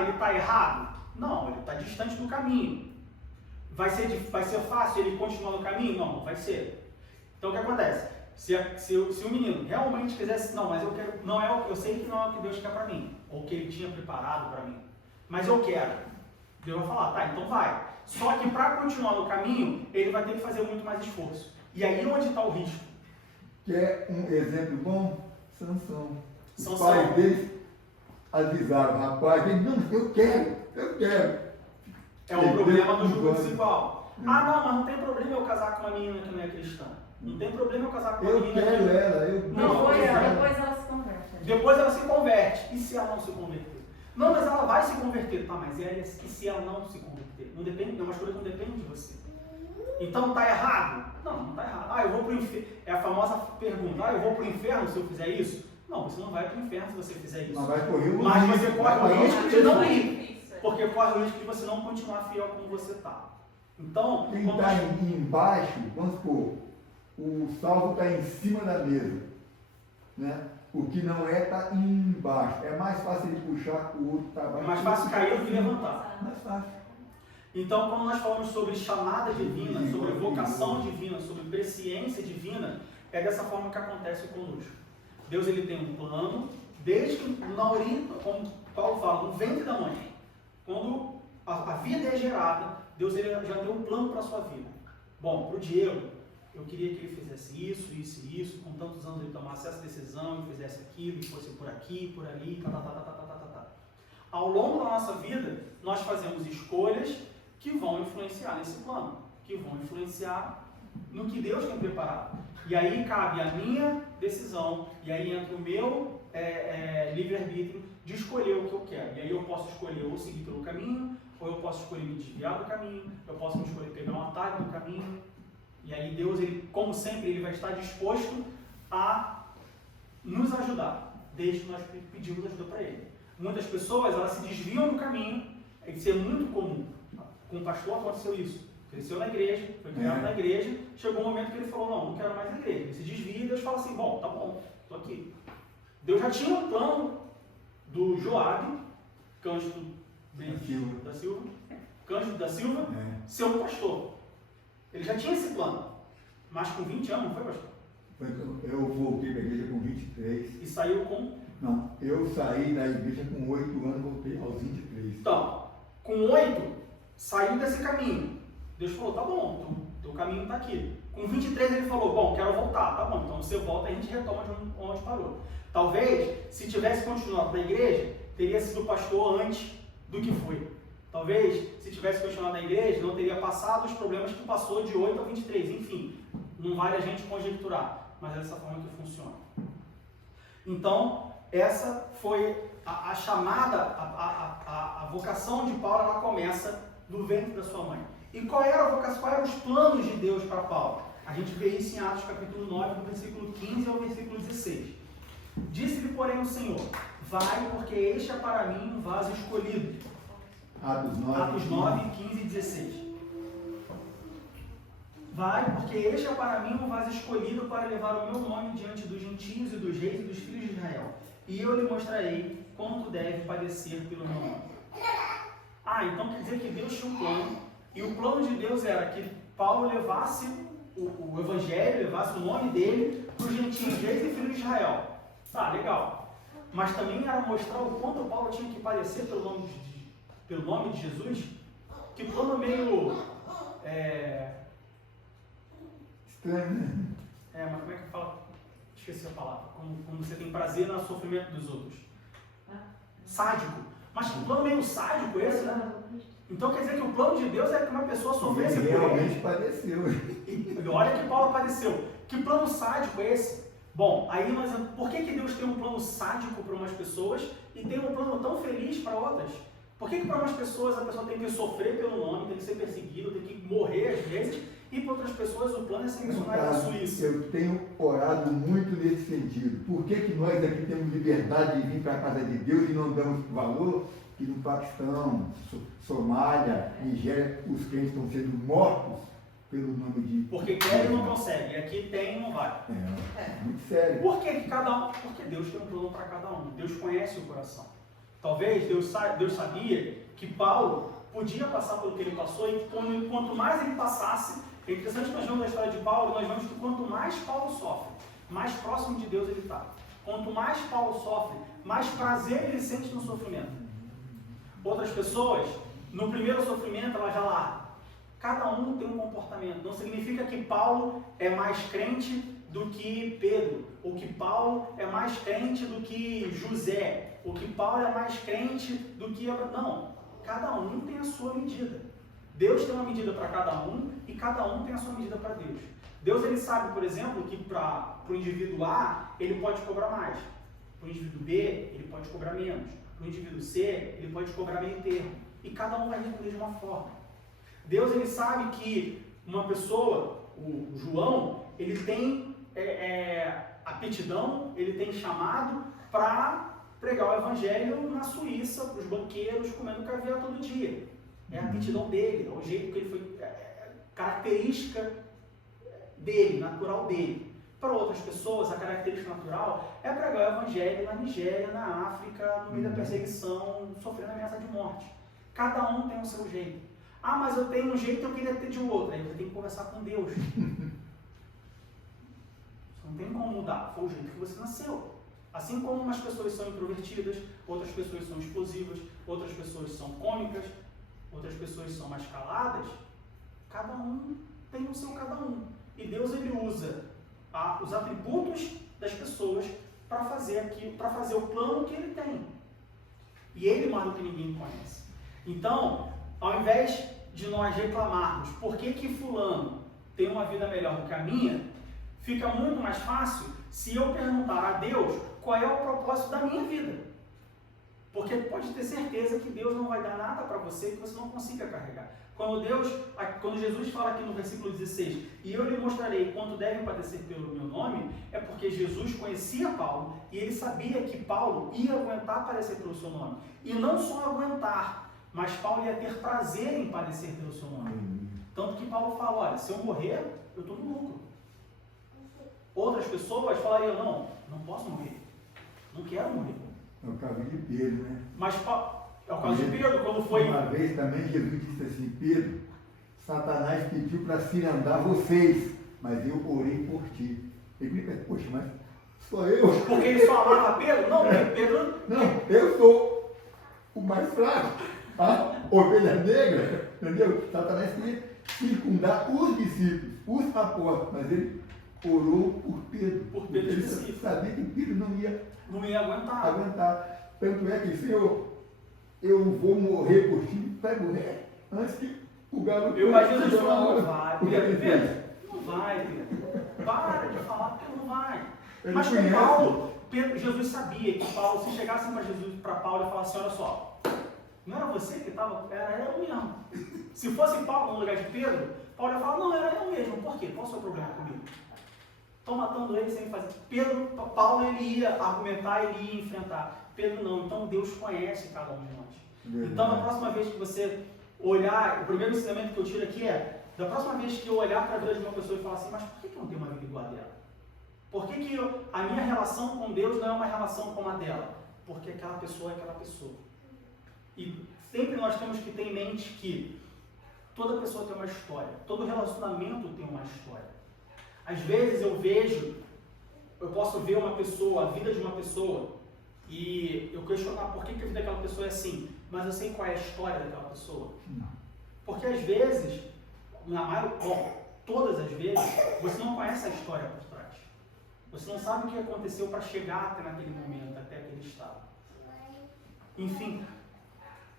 ele está errado? Não, ele está distante do caminho. Vai ser fácil ele continuar no caminho? Não, não vai ser. Então o que acontece? Se o menino realmente quisesse, não, mas eu quero, eu sei que não é o que Deus quer para mim, ou o que ele tinha preparado para mim, mas eu quero. Deus vai falar, tá, então vai. Só que para continuar no caminho, ele vai ter que fazer muito mais esforço. E aí onde está o risco? Quer um exemplo bom? Sansão. Os Sansão. pais deles avisaram o rapaz, ele, não, eu quero. É um problema do jugo desigual. Não, mas não tem problema eu casar com uma menina que não é cristã. Não tem problema eu casar com uma menina que não é. Depois ela se converte. Depois ela se converte. E se ela não se converter? Não, mas ela vai se converter. Tá, mas e se ela não se converter? Não depende, é uma coisa que não depende de você. Então está errado? Não, não está errado. Eu vou para o inferno. É a famosa pergunta, eu vou para o inferno se eu fizer isso? Não, você não vai para o inferno se você fizer isso. Mas você corre o risco de não ir. Porque corre o risco de você não continuar fiel como você está. Então, quem está embaixo, vamos supor, o salvo está em cima da mesa. Né? O que não está embaixo. É mais fácil ele puxar o outro para baixo. É mais fácil cair do que levantar. Mais fácil. Então, quando nós falamos sobre chamada divina, sobre vocação divina, sobre presciência divina, é dessa forma que acontece conosco. Deus ele tem um plano, desde que na origem, como Paulo fala, no ventre da mãe. Quando a vida é gerada, Deus ele já tem um plano para a sua vida. Bom, para o Diego, eu queria que ele fizesse isso, com tantos anos ele tomasse essa decisão, e fizesse aquilo, e fosse por aqui, por ali, tá. Ao longo da nossa vida, nós fazemos escolhas que vão influenciar nesse plano, que vão influenciar no que Deus tem preparado. E aí cabe a minha decisão, e aí entra o meu livre-arbítrio de escolher o que eu quero. E aí eu posso escolher ou seguir pelo caminho, ou eu posso escolher me desviar do caminho, eu posso escolher pegar um atalho do caminho. E aí Deus, ele, como sempre, ele vai estar disposto a nos ajudar, desde que nós pedimos ajuda para ele. Muitas pessoas, elas se desviam do caminho, isso é muito comum. Com o pastor aconteceu isso. Cresceu na igreja, foi criado na igreja, chegou um momento que ele falou, não quero mais a igreja. Ele se desvia e Deus fala assim, bom, tá bom, estou aqui. Deus já tinha um plano do Joabe, Cândido da Silva, ser um pastor. Ele já tinha esse plano, mas com 20 anos, não foi, pastor? Eu voltei da igreja com 23. E saiu com? Não, eu saí da igreja com 8 anos, voltei aos 23. Então, com 8, saiu desse caminho. Deus falou, tá bom, teu caminho está aqui. Com 23 ele falou, bom, quero voltar, tá bom, então você volta e a gente retoma de onde parou. Talvez, se tivesse continuado na igreja, teria sido pastor antes do que foi. Talvez, se tivesse continuado na igreja, não teria passado os problemas que passou de 8 a 23. Enfim, não vale a gente conjecturar, mas é dessa forma que funciona. Então, essa foi a chamada, a vocação de Paulo, ela começa do ventre da sua mãe. E qual era a vocação, quais eram os planos de Deus para Paulo? A gente vê isso em Atos capítulo 9, do versículo 15 ao versículo 16. Disse-lhe, porém, o Senhor, vai, porque este é para mim um vaso escolhido. Atos 9, 15 e 16. Vai, porque este é para mim um vaso escolhido para levar o meu nome diante dos gentios e dos reis e dos filhos de Israel. E eu lhe mostrarei quanto deve padecer pelo meu nome. Então quer dizer que Deus tinha um plano, e o plano de Deus era que Paulo levasse o evangelho, levasse o nome dele para os gentios, reis e filhos de Israel. Tá, legal. Mas também era mostrar o quanto Paulo tinha que padecer pelo nome de Jesus. Que plano meio... estranho, né? Mas como é que fala? Esqueci a palavra. Como você tem prazer no sofrimento dos outros. Sádico. Mas que plano meio sádico esse, né? Então quer dizer que o plano de Deus é que uma pessoa sofresse por ele. Realmente padeceu. E olha que Paulo padeceu. Que plano sádico é esse? Bom, aí por que Deus tem um plano sádico para umas pessoas e tem um plano tão feliz para outras? Por que para umas pessoas a pessoa tem que sofrer pelo nome, tem que ser perseguido, tem que morrer às vezes, e para outras pessoas o plano é ser missionário na Suíça? Eu tenho orado muito nesse sentido. Por que nós aqui temos liberdade de vir para a casa de Deus e não damos valor? Que no Paquistão, Somália, Nigéria, os crentes estão sendo mortos pelo nome de... Porque quer e não consegue, e aqui tem e não vai. Muito sério. Por que cada um? Porque Deus tem um plano para cada um. Deus conhece o coração. Talvez Deus sabia que Paulo podia passar pelo que ele passou, e quanto mais ele passasse, é interessante nós vemos a história de Paulo, nós vemos que quanto mais Paulo sofre, mais próximo de Deus ele está. Quanto mais Paulo sofre, mais prazer ele sente no sofrimento. Outras pessoas, no primeiro sofrimento, ela já larga. Cada um tem um comportamento. Não significa que Paulo é mais crente do que Pedro, ou que Paulo é mais crente do que José, ou que Paulo é mais crente do que... Não, cada um tem a sua medida. Deus tem uma medida para cada um e cada um tem a sua medida para Deus. Deus ele sabe, por exemplo, que para o indivíduo A ele pode cobrar mais, para o indivíduo B ele pode cobrar menos, para o indivíduo C ele pode cobrar meio termo, e cada um vai responder de uma forma. Deus ele sabe que uma pessoa, o João, ele tem aptidão, ele tem chamado para pregar o evangelho na Suíça, para os banqueiros, comendo caviar todo dia. É a aptidão dele, é o jeito que ele foi, característica dele, natural dele. Para outras pessoas, a característica natural é pregar o evangelho na Nigéria, na África, no meio da perseguição, sofrendo ameaça de morte. Cada um tem o seu jeito. Mas eu tenho um jeito que eu queria ter de outro. Aí você tem que conversar com Deus. Você não tem como mudar, foi o jeito que você nasceu. Assim como umas pessoas são introvertidas, outras pessoas são explosivas, outras pessoas são cômicas, outras pessoas são mais caladas, cada um tem o seu cada um. E Deus ele usa os atributos das pessoas para fazer aquilo, para fazer o plano que ele tem. E ele mais do que ninguém conhece. Então, ao invés de nós reclamarmos por que fulano tem uma vida melhor do que a minha, fica muito mais fácil se eu perguntar a Deus qual é o propósito da minha vida. Porque pode ter certeza que Deus não vai dar nada para você que você não consiga carregar. Quando Jesus fala aqui no versículo 16, e eu lhe mostrarei quanto devem padecer pelo meu nome, é porque Jesus conhecia Paulo e ele sabia que Paulo ia aguentar padecer pelo seu nome. E não só aguentar, mas Paulo ia ter prazer em padecer pelo seu nome. Tanto que Paulo fala, olha, se eu morrer, eu estou no lucro. Outras pessoas falariam, não posso morrer. Não quero morrer. É o caso de Pedro, né? Mas é o caso de Pedro, quando foi... Uma vez também Jesus disse assim, Pedro, Satanás pediu para cirandar vocês, mas eu orei por ti. Ele disse, poxa, mas sou eu. Porque eles falavam a Pedro? Não, Pedro... Não, eu sou o mais fraco, a ovelha negra, entendeu? Satanás queria circundar os discípulos, os apóstolos, mas ele orou por Pedro. Por Pedro, ele sabia que Pedro não ia aguentar. Tanto é que, Senhor, eu vou morrer por ti, vai morrer antes que o galo... Eu imagino Jesus falando, não vai, Pedro, não vai, Pedro. Para de falar, Pedro, não vai. Mas com Paulo, Jesus sabia que Paulo, se chegassem para Paulo e falassem, olha só, não era você que estava, era eu mesmo. Se fosse Paulo no lugar de Pedro, Paulo ia falar, não, era eu mesmo. Por quê? Qual é o seu problema comigo? Estão matando ele sem fazer. Paulo ele ia argumentar, ele ia enfrentar. Pedro não. Então Deus conhece cada um de nós. Verdade. Então, na próxima vez que você olhar, o primeiro ensinamento que eu tiro aqui é, da próxima vez que eu olhar para a vida de uma pessoa e falar assim, mas por que eu não tenho uma vida igual a dela? Por que a minha relação com Deus não é uma relação como a dela? Porque aquela pessoa é aquela pessoa. E sempre nós temos que ter em mente que toda pessoa tem uma história, todo relacionamento tem uma história. Às vezes eu posso ver uma pessoa, a vida de uma pessoa, e eu questionar por que a vida daquela pessoa é assim, mas eu sei qual é a história daquela pessoa. Não. Porque às vezes, todas as vezes, você não conhece a história por trás. Você não sabe o que aconteceu para chegar até naquele momento, até aquele estado. Enfim,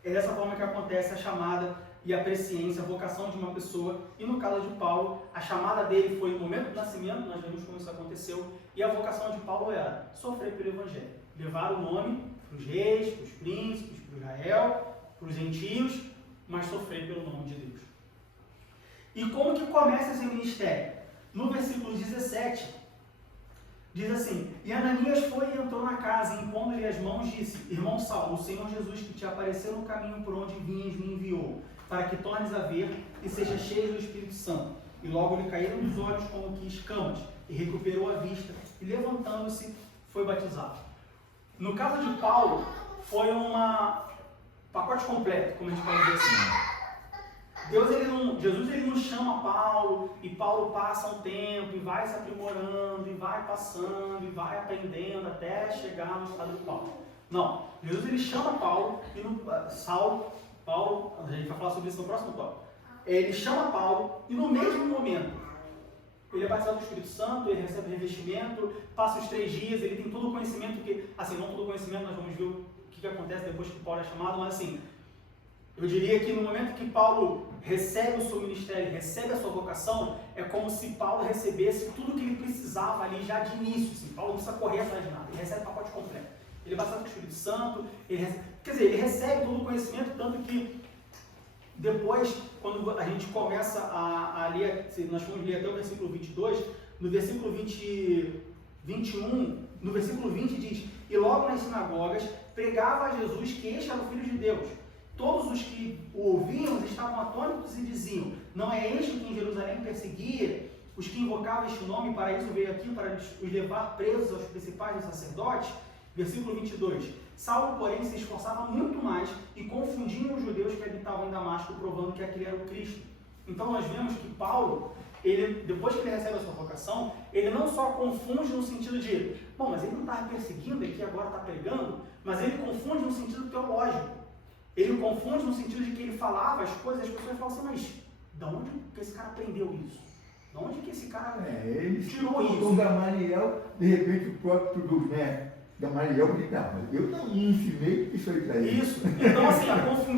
é dessa forma que acontece a chamada e a presciência, a vocação de uma pessoa. E no caso de Paulo, a chamada dele foi no momento do nascimento, nós vemos como isso aconteceu, e a vocação de Paulo era sofrer pelo Evangelho. Levar o nome para os reis, para os príncipes, para Israel, para os gentios, mas sofrer pelo nome de Deus. E como que começa esse ministério? No versículo 17, diz assim, e Ananias foi e entrou na casa, e impondo-lhe as mãos, disse, irmão Saulo, o Senhor Jesus que te apareceu no caminho por onde vinhas me enviou, para que tornes a ver e seja cheio do Espírito Santo. E logo lhe caíram dos olhos como que escamas, e recuperou a vista, e levantando-se, foi batizado. No caso de Paulo, foi um pacote completo, como a gente pode dizer assim. Jesus ele não chama Paulo, e Paulo passa um tempo, e vai se aprimorando, e vai passando, e vai aprendendo, até chegar no estado de Paulo. Não, Jesus ele chama Paulo, e Paulo, a gente vai falar sobre isso no próximo tópico. Ele chama Paulo, e no mesmo momento, ele é batizado do Espírito Santo, ele recebe revestimento, passa os 3 dias, ele tem todo o conhecimento que, assim, não todo o conhecimento, nós vamos ver o que acontece depois que Paulo é chamado, mas assim, eu diria que no momento que Paulo recebe o seu ministério, recebe a sua vocação, é como se Paulo recebesse tudo que ele precisava ali já de início, assim, Paulo não precisa correr atrás de nada, ele recebe o pacote completo. Ele é batizado com o Espírito Santo, ele recebe todo o conhecimento, tanto que depois, quando a gente começa a ler, nós vamos ler até o versículo 22, no versículo 21, no versículo 20 diz, e logo nas sinagogas pregava a Jesus que este era o Filho de Deus. Todos os que o ouviam estavam atônitos e diziam, não é este que em Jerusalém perseguia os que invocavam este nome, para isso veio aqui, para os levar presos aos principais dos sacerdotes? Versículo 22. Saulo, porém, se esforçava muito mais e confundiam os judeus que habitavam em Damasco, provando que aquele era o Cristo. Então nós vemos que Paulo, depois que ele recebe a sua vocação, ele não só confunde no sentido de, bom, mas ele não está perseguindo aqui, agora está pregando, mas ele confunde no sentido teológico. Ele confunde no sentido de que ele falava as coisas, as pessoas falam assim, mas de onde que esse cara aprendeu isso? De onde que esse cara tirou isso? O Gamaliel, de repente o próprio Gamaliel gritava, eu não ensinei isso aí para ele. Isso. Então, assim,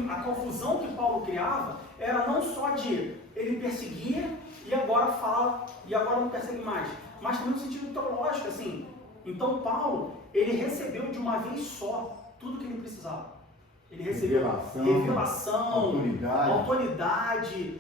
a confusão que Paulo criava era não só de ele perseguir e agora fala, e agora não persegue mais, mas também no sentido teológico, assim. Então, Paulo, ele recebeu de uma vez só tudo que ele precisava. Ele recebeu revelação, autoridade,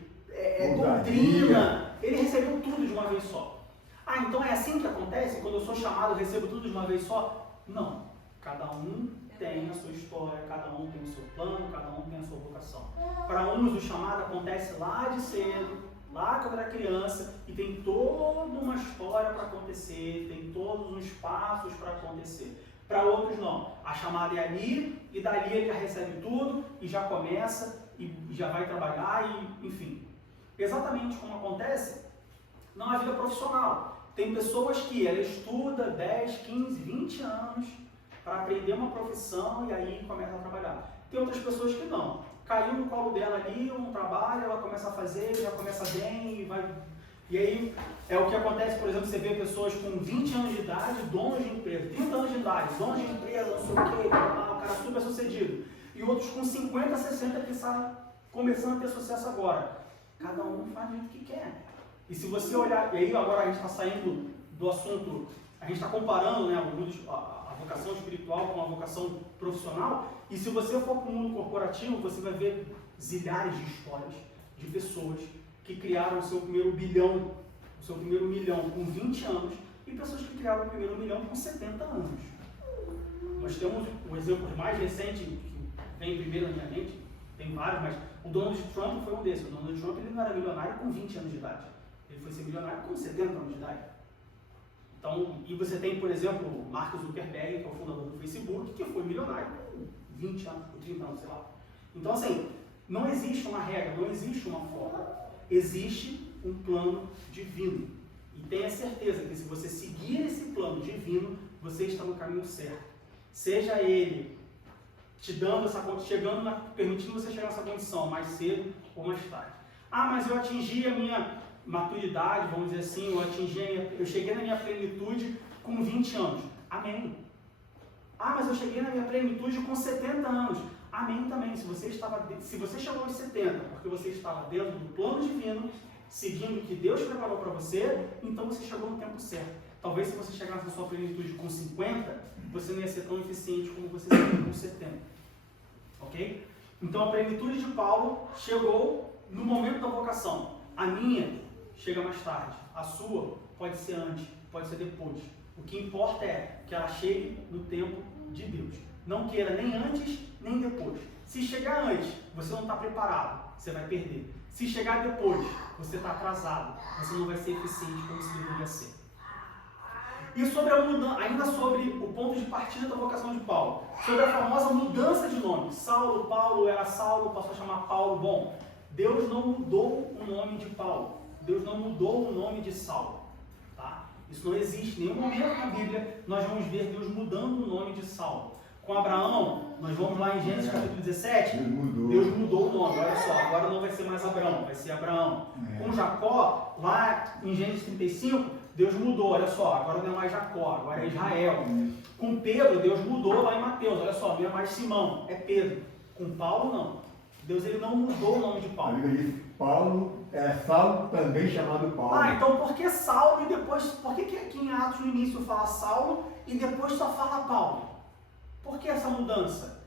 doutrina. Ele recebeu tudo de uma vez só. Ah, então é assim que acontece? Quando eu sou chamado, eu recebo tudo de uma vez só? Não. Cada um tem a sua história, cada um tem o seu plano, cada um tem a sua vocação. Para uns, o chamado acontece lá de cedo, lá quando era criança, e tem toda uma história para acontecer, tem todos os passos para acontecer. Para outros, não. A chamada é ali, e dali ele já recebe tudo, e já começa, e já vai trabalhar, e enfim. Exatamente como acontece na vida profissional. Tem pessoas que ela estuda 10, 15, 20 anos para aprender uma profissão e aí começa a trabalhar. Tem outras pessoas que não. Caiu no colo dela ali, um trabalho, ela começa a fazer, já começa bem e vai... E aí é o que acontece, por exemplo, você vê pessoas com 20 anos de idade, donos de empresa, 30 anos de idade, donos de empresa, não sei o quê, o cara super sucedido. E outros com 50, 60 que estão começando a ter sucesso agora. Cada um faz o que quer. E se você olhar, e aí agora a gente está saindo do assunto, a gente está comparando, né, a vocação espiritual com a vocação profissional, e se você for para o mundo corporativo, você vai ver zilhares de histórias de pessoas que criaram o seu primeiro bilhão, o seu primeiro milhão com 20 anos, e pessoas que criaram o primeiro milhão com 70 anos. Nós temos o exemplo mais recente, que vem primeiro na minha mente, tem vários, mas o Donald Trump foi um desses. O Donald Trump ele não era milionário com 20 anos de idade. Ele foi ser milionário com 70 anos de idade. Então, e você tem, por exemplo, o Mark Zuckerberg, que é o fundador do Facebook, que foi milionário com 20 anos, 30 anos, sei lá. Então, assim, não existe uma regra, não existe uma forma. Existe um plano divino. E tenha certeza que se você seguir esse plano divino, você está no caminho certo. Seja ele te dando essa condição, permitindo você chegar nessa condição mais cedo ou mais tarde. Ah, mas eu atingi a minha maturidade, vamos dizer assim, eu cheguei na minha plenitude com 20 anos. Amém. Ah, mas eu cheguei na minha plenitude com 70 anos. Amém também. Se você chegou aos 70 porque você estava dentro do plano divino, seguindo o que Deus preparou para você, então você chegou no tempo certo. Talvez se você chegasse na sua plenitude com 50, você não ia ser tão eficiente como você seria com 70. Ok? Então a plenitude de Paulo chegou no momento da vocação. A minha chega mais tarde. A sua pode ser antes, pode ser depois. O que importa é que ela chegue no tempo de Deus. Não queira nem antes, nem depois. Se chegar antes, você não está preparado, você vai perder. Se chegar depois, você está atrasado, você não vai ser eficiente como se deveria ser. E sobre a mudança, ainda sobre o ponto de partida da vocação de Paulo, sobre a famosa mudança de nome. Saulo, Paulo era Saulo, passou a chamar Paulo. Bom, Deus não mudou o nome de Paulo. Deus não mudou o nome de Saulo. Tá? Isso não existe. Em nenhum momento na Bíblia nós vamos ver Deus mudando o nome de Saulo. Com Abraão, nós vamos lá em Gênesis capítulo 17, Deus mudou o nome, olha só, agora não vai ser mais Abraão, vai ser Abraão. Com Jacó, lá em Gênesis 35, Deus mudou, olha só, agora não é mais Jacó, agora é Israel. Com Pedro, Deus mudou lá em Mateus, olha só, não é mais Simão, é Pedro. Com Paulo, não. Deus ele não mudou o nome de Paulo. Paulo é Saulo, também chamado Paulo. Ah, então por que Saulo e depois, por que aqui em Atos no início fala Saulo e depois só fala Paulo? Por que essa mudança?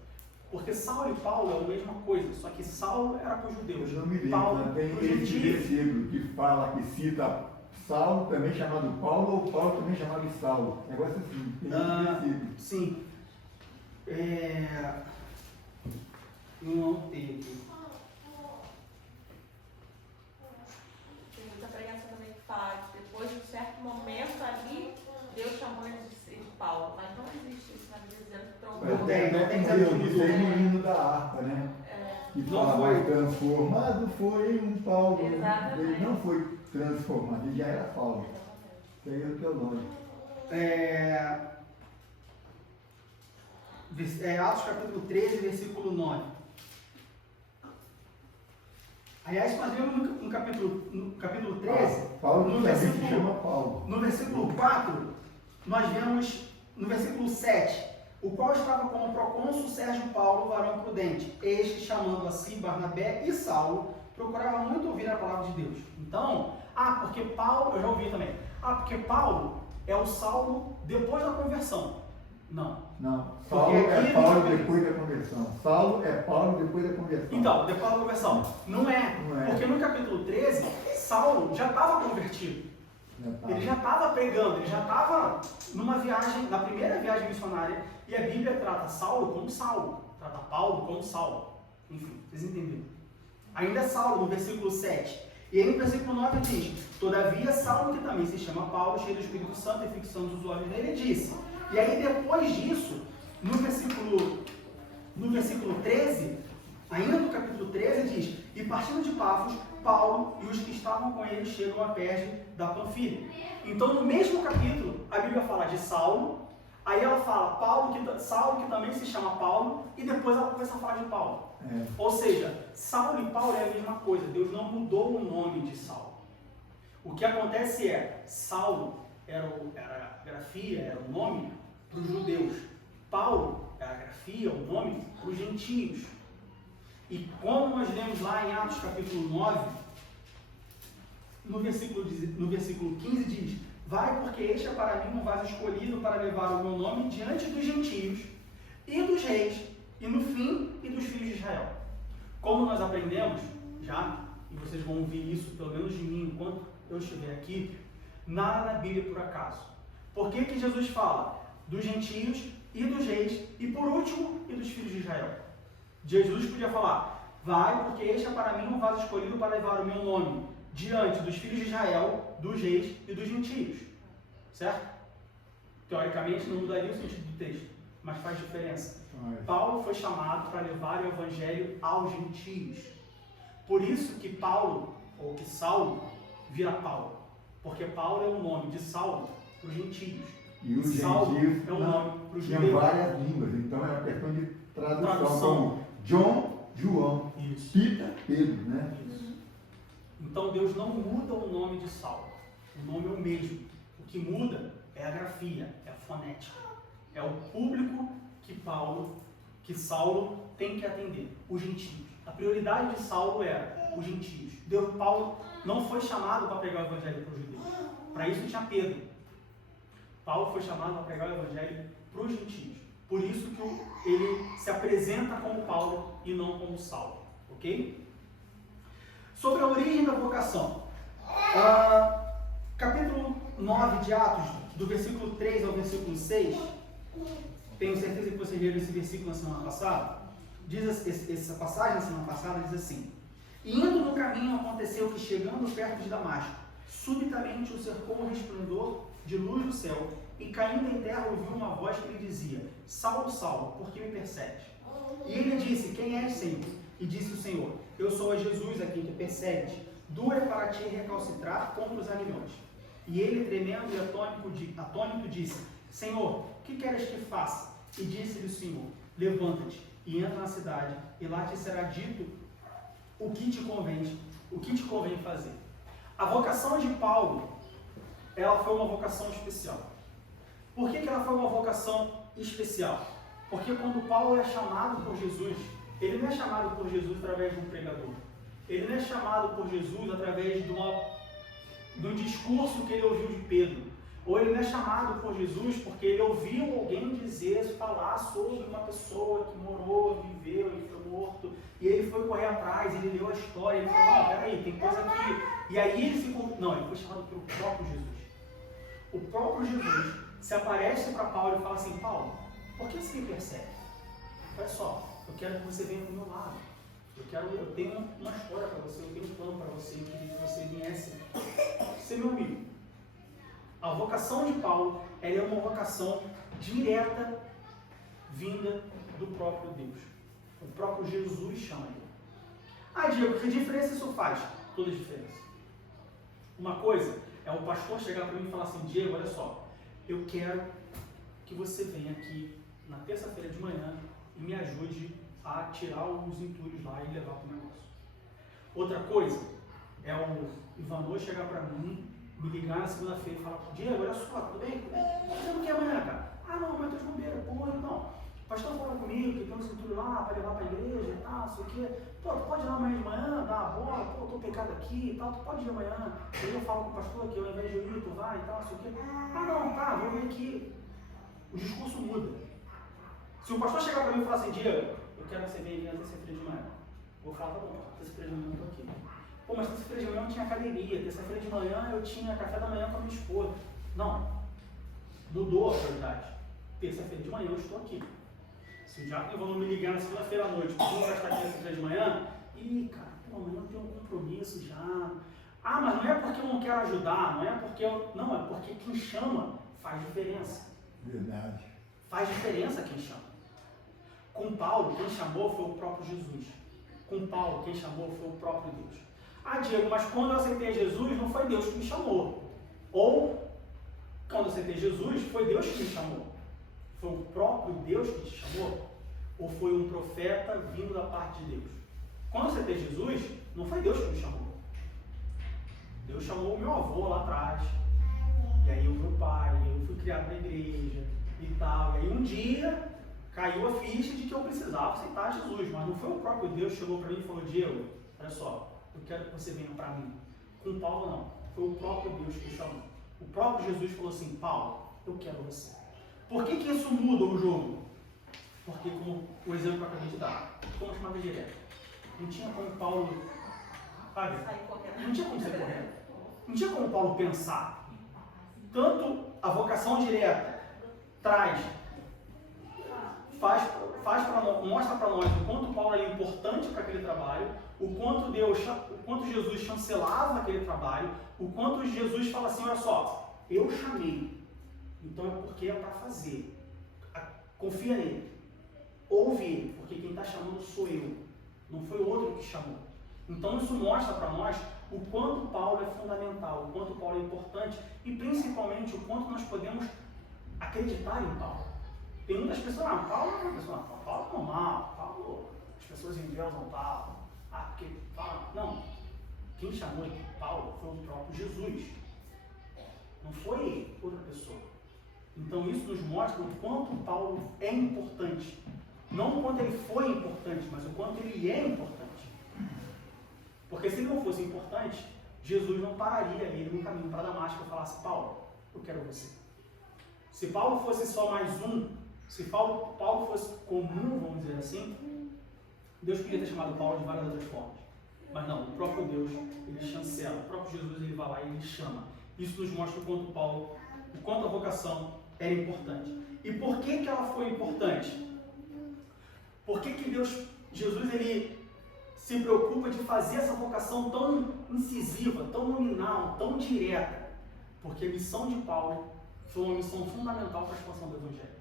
Porque Saulo e Paulo é a mesma coisa, só que Saulo era para os judeus, Eu não me lembro, Paulo tem para os esse gentios. versículo que fala, que cita Saulo, também chamado Paulo, ou Paulo também chamado Saulo. Negócio assim, tem esse versículo. Sim. Não teve. Tem muita pregação também que fala que depois de um certo momento ali, Deus chamou ele de Paulo, mas não existe isso na Bíblia dizendo que trocou. Mas tem isso aí no hino da harpa, né? Que fala, mas transformado foi um Paulo. Exatamente. Ele não foi transformado, ele já era Paulo. Isso aí é o teológico. Atos capítulo 13, versículo 9. Aliás, nós vemos no capítulo 13, Paulo no também se versículo, chama Paulo. no versículo 4, nós vemos no versículo 7, o qual estava com o procônsul Sérgio Paulo, varão prudente, este chamando a si Barnabé e Saulo, procurava muito ouvir a palavra de Deus. Então, porque Paulo, eu já ouvi também, porque Paulo é o Saulo depois da conversão. Não. Não. Saulo Porque é aqui Paulo no- depois da conversão. Saulo é Paulo depois da conversão. Então, depois da conversão. Não é. Não é. Porque no capítulo 13, Saulo já estava convertido. Ele já estava pregando, ele já estava numa viagem, na primeira viagem missionária, e a Bíblia trata Saulo como Saulo, trata Paulo como Saulo. Enfim, vocês entenderam. Ainda Saulo, no versículo 7. E aí no versículo 9 diz: todavia Saulo, que também se chama Paulo, cheio do Espírito Santo e fixando os olhos nele, disse. E aí depois disso, no versículo 13, ainda no capítulo 13, diz: e partindo de Pafos, Paulo e os que estavam com ele chegam a Perge da Panfilha. Então no mesmo capítulo, a Bíblia fala de Saulo, aí ela fala Saulo, que também se chama Paulo, e depois ela começa a falar de Paulo. Ou seja, Saulo e Paulo é a mesma coisa. Deus não mudou o nome de Saulo. O que acontece é, Saulo era a grafia, era o nome para os judeus. Paulo era a grafia, o nome para os gentios. E como nós lemos lá em Atos capítulo 9, no versículo 15 diz: vai, porque este é para mim um vaso escolhido para levar o meu nome diante dos gentios e dos reis, e no fim, e dos filhos de Israel. Como nós aprendemos já, e vocês vão ouvir isso pelo menos de mim enquanto eu estiver aqui, nada na Bíblia é por acaso. Por que que Jesus fala dos gentios e dos reis, e por último, e dos filhos de Israel? Jesus podia falar: vai, porque este é para mim um vaso escolhido para levar o meu nome diante dos filhos de Israel, dos reis e dos gentios. Certo? Teoricamente não mudaria o sentido do texto, mas faz diferença. Paulo foi chamado para levar o evangelho aos gentios. Por isso que Paulo, ou que Saulo, vira Paulo. Porque Paulo é o nome de Saulo para os gentios. E os Saulo gentios é o nome para os tinham judeus. várias línguas, então era questão de tradução. Tradução. Como John, João, Isso. Peter, Pedro, né? Isso. Então Deus não muda o nome de Saulo. O nome é o mesmo. O que muda é a grafia, é a fonética. É o público que Saulo tem que atender, os gentios. A prioridade de Saulo era os gentios. Paulo não foi chamado para pregar o evangelho para os judeus. Para isso tinha Pedro. Paulo foi chamado para pregar o evangelho para os gentios. Por isso que ele se apresenta como Paulo e não como Saulo. Ok? Sobre a origem da vocação. Capítulo 9 de Atos, do versículo 3 ao versículo 6. Tenho certeza que vocês leram esse versículo na semana passada. Essa passagem na semana passada diz assim: e indo no caminho aconteceu que, chegando perto de Damasco, subitamente o cercou um resplendor de luz do céu, e caindo em terra ouviu uma voz que lhe dizia: Saulo, Saulo, por que me persegues? E ele disse: quem és, Senhor? E disse o Senhor: eu sou a Jesus a quem tu persegues. Duro é para ti recalcitrar contra os aguilhões. E ele, tremendo e atônito, disse: Senhor, o que queres que faça? E disse-lhe o Senhor: levanta-te e entra na cidade, e lá te será dito o que te convém fazer. A vocação de Paulo, ela foi uma vocação especial. Por que ela foi uma vocação especial? Porque quando Paulo é chamado por Jesus, ele não é chamado por Jesus através de um pregador. Ele não é chamado por Jesus através de um discurso que ele ouviu de Pedro. Ou ele não é chamado por Jesus porque ele ouviu alguém falar sobre uma pessoa que morou, viveu, ele foi morto, e ele foi correr atrás, ele leu a história, ele falou: peraí, tem coisa aqui. E aí ele ficou. Não, ele foi chamado pelo próprio Jesus. O próprio Jesus se aparece para Paulo e fala assim: Paulo, por que você me persegue? Olha só, eu quero que você venha para o meu lado. Eu tenho uma história para você, eu tenho um plano para você, eu queria que você viesse ser meu amigo. A vocação de Paulo, ela é uma vocação direta, vinda do próprio Deus. O próprio Jesus chama ele. Diego, que diferença isso faz? Toda diferença. Uma coisa é o pastor chegar para mim e falar assim: Diego, olha só, eu quero que você venha aqui na terça-feira de manhã e me ajude a tirar os entulhos lá e levar para o negócio. Outra coisa é o Ivanô chegar para mim, me ligar na segunda-feira e falar: Diego, olha só, tudo bem? Você não quer amanhã, cara? Não, mas eu tô de bobeira, porra, não. O pastor falou comigo que tem um cinturão lá para levar para a igreja e tal, não sei o quê. Pô, tu pode ir lá amanhã de manhã, dar uma bola, pô, eu tô pecado aqui e tal, tu pode ir amanhã. Aí eu falo com o pastor que ao invés de eu ir, tu vai e tal, não sei o quê. Não, tá, vou vir aqui. o discurso muda. Se o pastor chegar para mim e falar assim, Diego, eu quero que você venha terça-feira de manhã. Eu vou falar, tá bom, terça-feira de manhã eu tô aqui. Pô, mas terça-feira de manhã eu tinha academia, terça-feira de manhã eu tinha café da manhã com a minha esposa. Não. Mudou a prioridade. Terça-feira de manhã eu estou aqui. Se o diácono não me ligar na segunda-feira à noite, como vai estar aqui terça-feira de manhã? Ih, cara, pô, amanhã eu tenho um compromisso já. Ah, mas não é porque eu não quero ajudar, não é porque eu... Não, é porque quem chama faz diferença. Verdade. Faz diferença quem chama. Com Paulo, quem chamou foi o próprio Jesus. Com Paulo, quem chamou foi o próprio Deus. Ah, Diego, mas quando eu aceitei Jesus, não foi Deus que me chamou. Ou, quando eu aceitei Jesus, foi Deus que me chamou. Foi o próprio Deus que te chamou? Ou foi um profeta vindo da parte de Deus? Quando eu aceitei Jesus, não foi Deus que me chamou. Deus chamou o meu avô lá atrás. E aí o meu pai, eu fui criado na igreja e tal. E aí um dia caiu a ficha de que eu precisava aceitar Jesus. Mas não foi o próprio Deus que chegou para mim e falou, Diego, olha só, eu quero que você venha para mim. Com Paulo não. Foi o próprio Deus que chamou. O próprio Jesus falou assim, Paulo, eu quero você. Por que isso muda o jogo? Porque, como o exemplo que eu acabei de dar, como chamada direta. Não tinha como Paulo, sabe? Não tinha como ser correto. Não tinha como Paulo pensar. Tanto a vocação direta mostra para nós o quanto Paulo era importante para aquele trabalho, o quanto Jesus chancelava aquele trabalho, o quanto Jesus fala assim, olha só, eu chamei, então é porque é para fazer. Confia nele. Ouve ele, porque quem está chamando sou eu. Não foi outro que chamou. Então isso mostra para nós o quanto Paulo é fundamental, o quanto Paulo é importante e principalmente o quanto nós podemos acreditar em Paulo. Tem muitas pessoas, Paulo é uma pessoa, Paulo é normal, Paulo, as pessoas endeusam Paulo. Porque Paulo. Não. Quem chamou Paulo foi o próprio Jesus. Não foi outra pessoa. Então isso nos mostra o quanto Paulo é importante. Não o quanto ele foi importante, mas o quanto ele é importante. Porque se ele não fosse importante, Jesus não pararia ele no caminho para Damasco e falasse, Paulo, eu quero você. Se Paulo fosse só mais um, se Paulo fosse comum, vamos dizer assim, Deus podia ter chamado Paulo de várias outras formas. Mas não, o próprio Deus, ele chancela, o próprio Jesus, ele vai lá e ele chama. Isso nos mostra o quanto a vocação era importante. E por que ela foi importante? Por que Jesus, ele se preocupa de fazer essa vocação tão incisiva, tão nominal, tão direta? Porque a missão de Paulo foi uma missão fundamental para a expansão do Evangelho.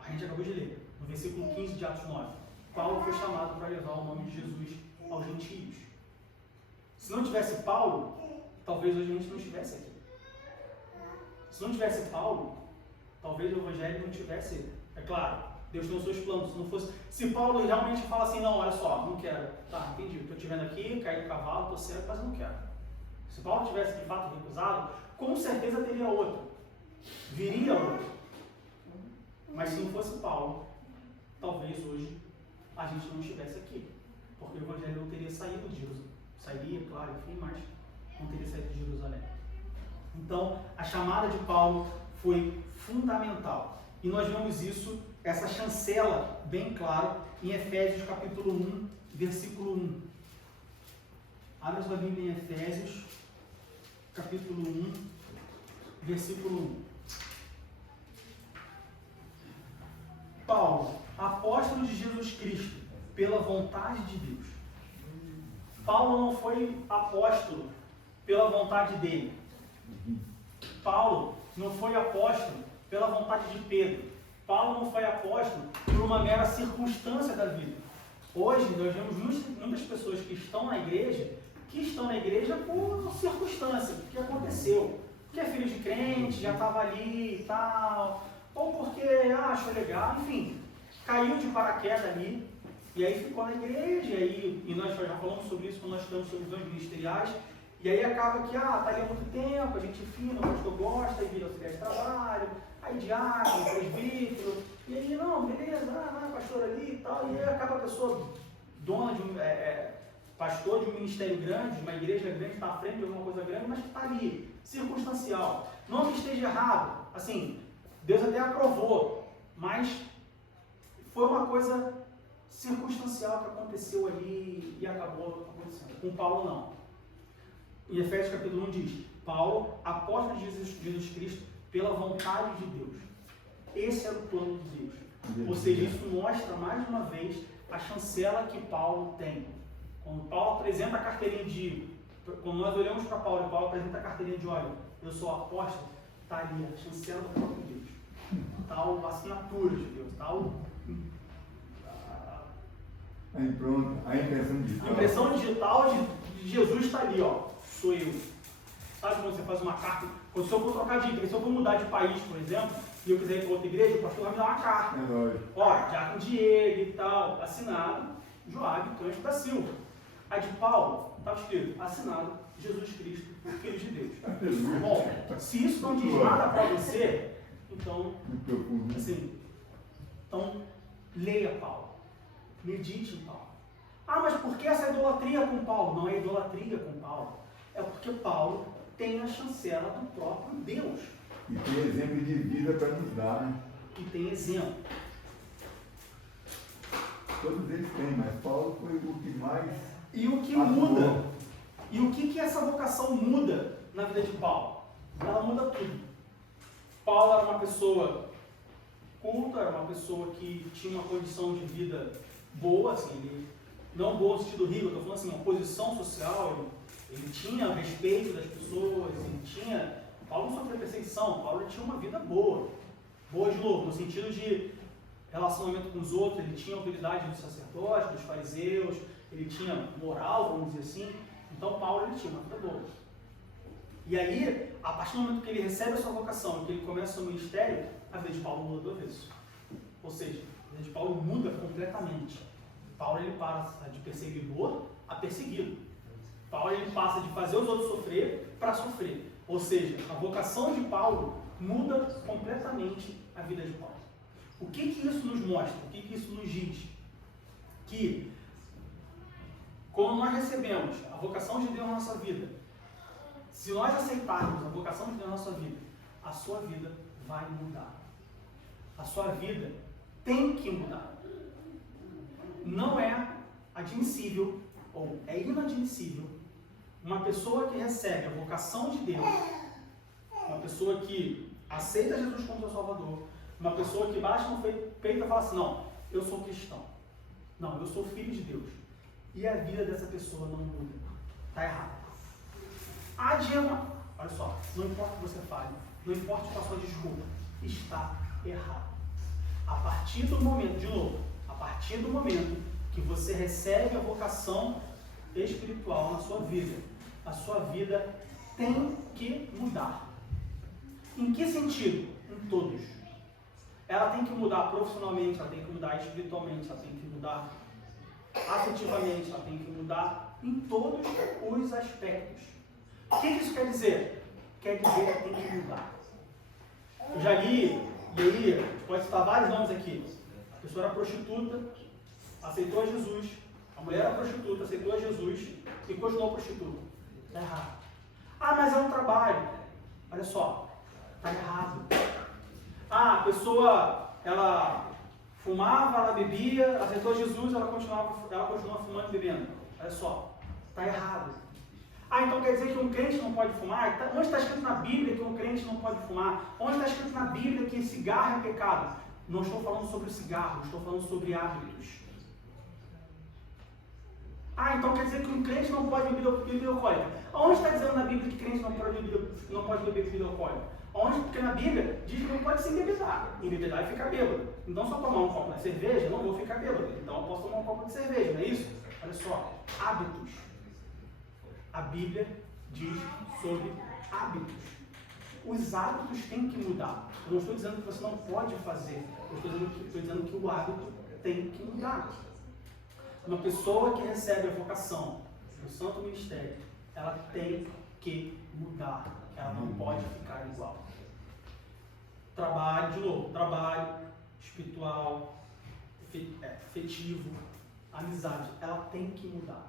A gente acabou de ler, no versículo 15 de Atos 9. Paulo foi chamado para levar o nome de Jesus aos gentios. Se não tivesse Paulo, talvez hoje a gente não estivesse aqui. Se não tivesse Paulo, talvez o Evangelho não tivesse. É claro, Deus tem os seus planos. Se Paulo realmente fala assim, não, olha só, não quero. Tá, entendi, estou te vendo aqui, caí do cavalo, estou certo, mas eu não quero. Se Paulo tivesse de fato recusado, com certeza teria outro. Viria outro. Mas se não fosse Paulo, talvez hoje a gente não estivesse aqui. Porque o Evangelho não teria saído de Jerusalém. Sairia, claro, enfim, mas não teria saído de Jerusalém. Então, a chamada de Paulo foi fundamental. E nós vemos isso, essa chancela, bem claro, em Efésios capítulo 1, versículo 1. Abra sua Bíblia em Efésios, capítulo 1, versículo 1. Paulo, apóstolo de Jesus Cristo, pela vontade de Deus. Paulo não foi apóstolo pela vontade dele. Paulo não foi apóstolo pela vontade de Pedro. Paulo não foi apóstolo por uma mera circunstância da vida. Hoje nós vemos muitas pessoas que estão na igreja por circunstância, que aconteceu. Porque é filho de crente, já estava ali e tal, ou porque achou legal, enfim, caiu de paraquedas ali, e aí ficou na igreja, e nós já falamos sobre isso quando nós estudamos sobre visões ministeriais, e aí acaba que, tá ali há muito tempo, a gente fina, o pastor gosta, e vira auxiliar de trabalho, aí diácono, presbítero, e aí, não, beleza, pastor ali e tal, e aí acaba a pessoa dona de pastor de um ministério grande, de uma igreja grande, está à frente de alguma coisa grande, mas que está ali, circunstancial. Não que esteja errado, assim, Deus até aprovou, mas foi uma coisa circunstancial que aconteceu ali e acabou acontecendo. Com Paulo, não. Em Efésios capítulo 1 diz: Paulo, apóstolo de Jesus Cristo, pela vontade de Deus. Esse era o plano de Deus. Ou seja, isso mostra mais uma vez a chancela que Paulo tem. Quando Paulo apresenta a carteirinha quando nós olhamos para Paulo e Paulo apresenta a carteirinha de olha, eu sou apóstolo, está ali a chancela do próprio Deus. Está a assinatura de Deus, está a impressão digital. A impressão digital de Jesus está ali, ó. Sou eu. Sabe quando você faz uma carta? Quando se eu for trocar de igreja, se eu for mudar de país, por exemplo, e eu quiser ir para outra igreja, o pastor vai me dar uma carta. É lógico. Ó, Diácono Diego e tal, assinado Joabe Cândido da Silva. A de Paulo estava escrito, assinado Jesus Cristo, Filho de Deus. Bom, se isso não diz nada para você, então, assim, então leia Paulo, medite em Paulo. Ah, mas por que essa idolatria com Paulo? Não é idolatria com Paulo, é porque Paulo tem a chancela do próprio Deus. E tem exemplo de vida para nos dar, né? E tem exemplo. Todos eles têm, mas Paulo foi o que mais... E o que muda? E o que essa vocação muda na vida de Paulo? Ela muda tudo. Paulo era uma pessoa culta, era uma pessoa que tinha uma condição de vida boa, assim, ele, não boa no sentido rico, eu estou falando assim, uma posição social, ele tinha respeito das pessoas, ele tinha... Paulo não sofreu perseguição, Paulo tinha uma vida boa. Boa de novo, no sentido de relacionamento com os outros, ele tinha autoridade dos sacerdotes, dos fariseus, ele tinha moral, vamos dizer assim. Então Paulo ele tinha uma vida boa. E aí, a partir do momento que ele recebe a sua vocação e que ele começa o seu ministério, a vida de Paulo muda do avesso. Ou seja, a vida de Paulo muda completamente. Paulo ele passa de perseguidor a perseguido. Paulo ele passa de fazer os outros sofrer para sofrer. Ou seja, a vocação de Paulo muda completamente a vida de Paulo. O que isso nos mostra? O que isso nos diz? Que quando nós recebemos a vocação de Deus na nossa vida, se nós aceitarmos a vocação de Deus na nossa vida, a sua vida vai mudar. A sua vida tem que mudar. Não é admissível, ou é inadmissível, uma pessoa que recebe a vocação de Deus, uma pessoa que aceita Jesus como seu Salvador, uma pessoa que bate no peito e fala assim, não, eu sou cristão. Não, eu sou filho de Deus. E a vida dessa pessoa não muda. Está errado. Ah, Diego, olha só, não importa o que você fale, não importa qual a sua desculpa, está errado. A partir do momento, de novo, a partir do momento que você recebe a vocação espiritual na sua vida, a sua vida tem que mudar. Em que sentido? Em todos. Ela tem que mudar profissionalmente, ela tem que mudar espiritualmente, ela tem que mudar afetivamente, ela tem que mudar em todos os aspectos. O que isso quer dizer? Quer dizer que ela tem que mudar. Eu já li, e aí, pode citar vários nomes aqui. A pessoa era prostituta, aceitou a Jesus. A mulher era prostituta, aceitou a Jesus e continuou prostituta. Está errado. Ah, mas é um trabalho. Olha só, está errado. Ah, a pessoa, ela fumava, ela bebia, aceitou Jesus, ela continua fumando e bebendo. Olha só, está errado. Ah, então quer dizer que um crente não pode fumar? Onde está escrito na Bíblia que um crente não pode fumar? Onde está escrito na Bíblia que cigarro é pecado? Não estou falando sobre o cigarro, estou falando sobre hábitos. Ah, então quer dizer que um crente não pode beber bebida alcoólica? Onde está dizendo na Bíblia que crente não pode beber bebida alcoólica? Onde? Porque na Bíblia diz que não pode se embebedar. Embebedar e ficar bêbado. Então se eu tomar um copo de cerveja, eu não vou ficar bêbado. Então eu posso tomar um copo de cerveja, não é isso? Olha só, hábitos. A Bíblia diz sobre hábitos. Os hábitos têm que mudar. Eu não estou dizendo que você não pode fazer. Eu estou dizendo que o hábito tem que mudar. Uma pessoa que recebe a vocação do Santo Ministério, ela tem que mudar. Ela não pode ficar igual. Trabalho, de novo, trabalho espiritual, afetivo, amizade, ela tem que mudar.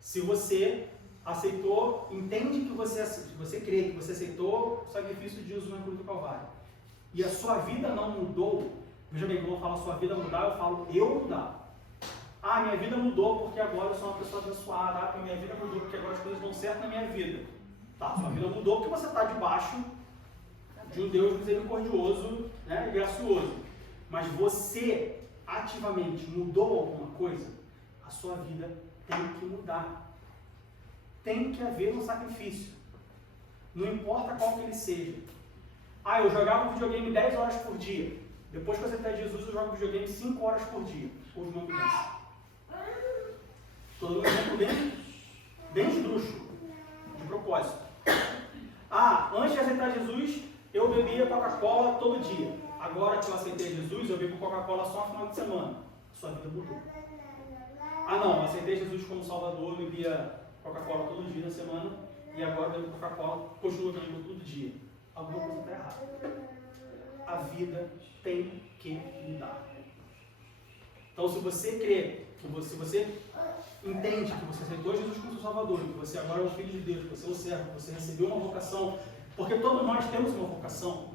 Se você aceitou, entende que você crê que você aceitou o sacrifício de Jesus na cruz do Calvário, e a sua vida não mudou, veja bem, quando eu falo sua vida mudar, eu falo eu mudar. Ah, minha vida mudou porque agora eu sou uma pessoa abençoada. Ah, minha vida mudou porque agora as coisas dão certo na minha vida. Tá, sua vida mudou porque você está debaixo de um Deus misericordioso, né, e gracioso. Mas você ativamente mudou alguma coisa, a sua vida tem que mudar. Tem que haver um sacrifício. Não importa qual que ele seja. Ah, eu jogava videogame 10 horas por dia. Depois que eu aceitei Jesus, eu jogo videogame 5 horas por dia. Hoje não mudança. Estou dando um exemplo bem esdrúxulo, de propósito. Ah, antes de aceitar Jesus, eu bebia Coca-Cola todo dia. Agora que eu aceitei Jesus, eu bebo Coca-Cola só no final de semana. Sua vida mudou. Ah não, eu aceitei Jesus como Salvador, eu bebia Coca-Cola todo dia na semana. E agora eu bebo Coca-Cola, continuo bebendo todo dia. Alguma coisa está errada. A vida tem que mudar. Então, se você crê, se você entende que você aceitou Jesus como seu Salvador, que você agora é o Filho de Deus, que você é o servo, que você recebeu uma vocação, porque todos nós temos uma vocação.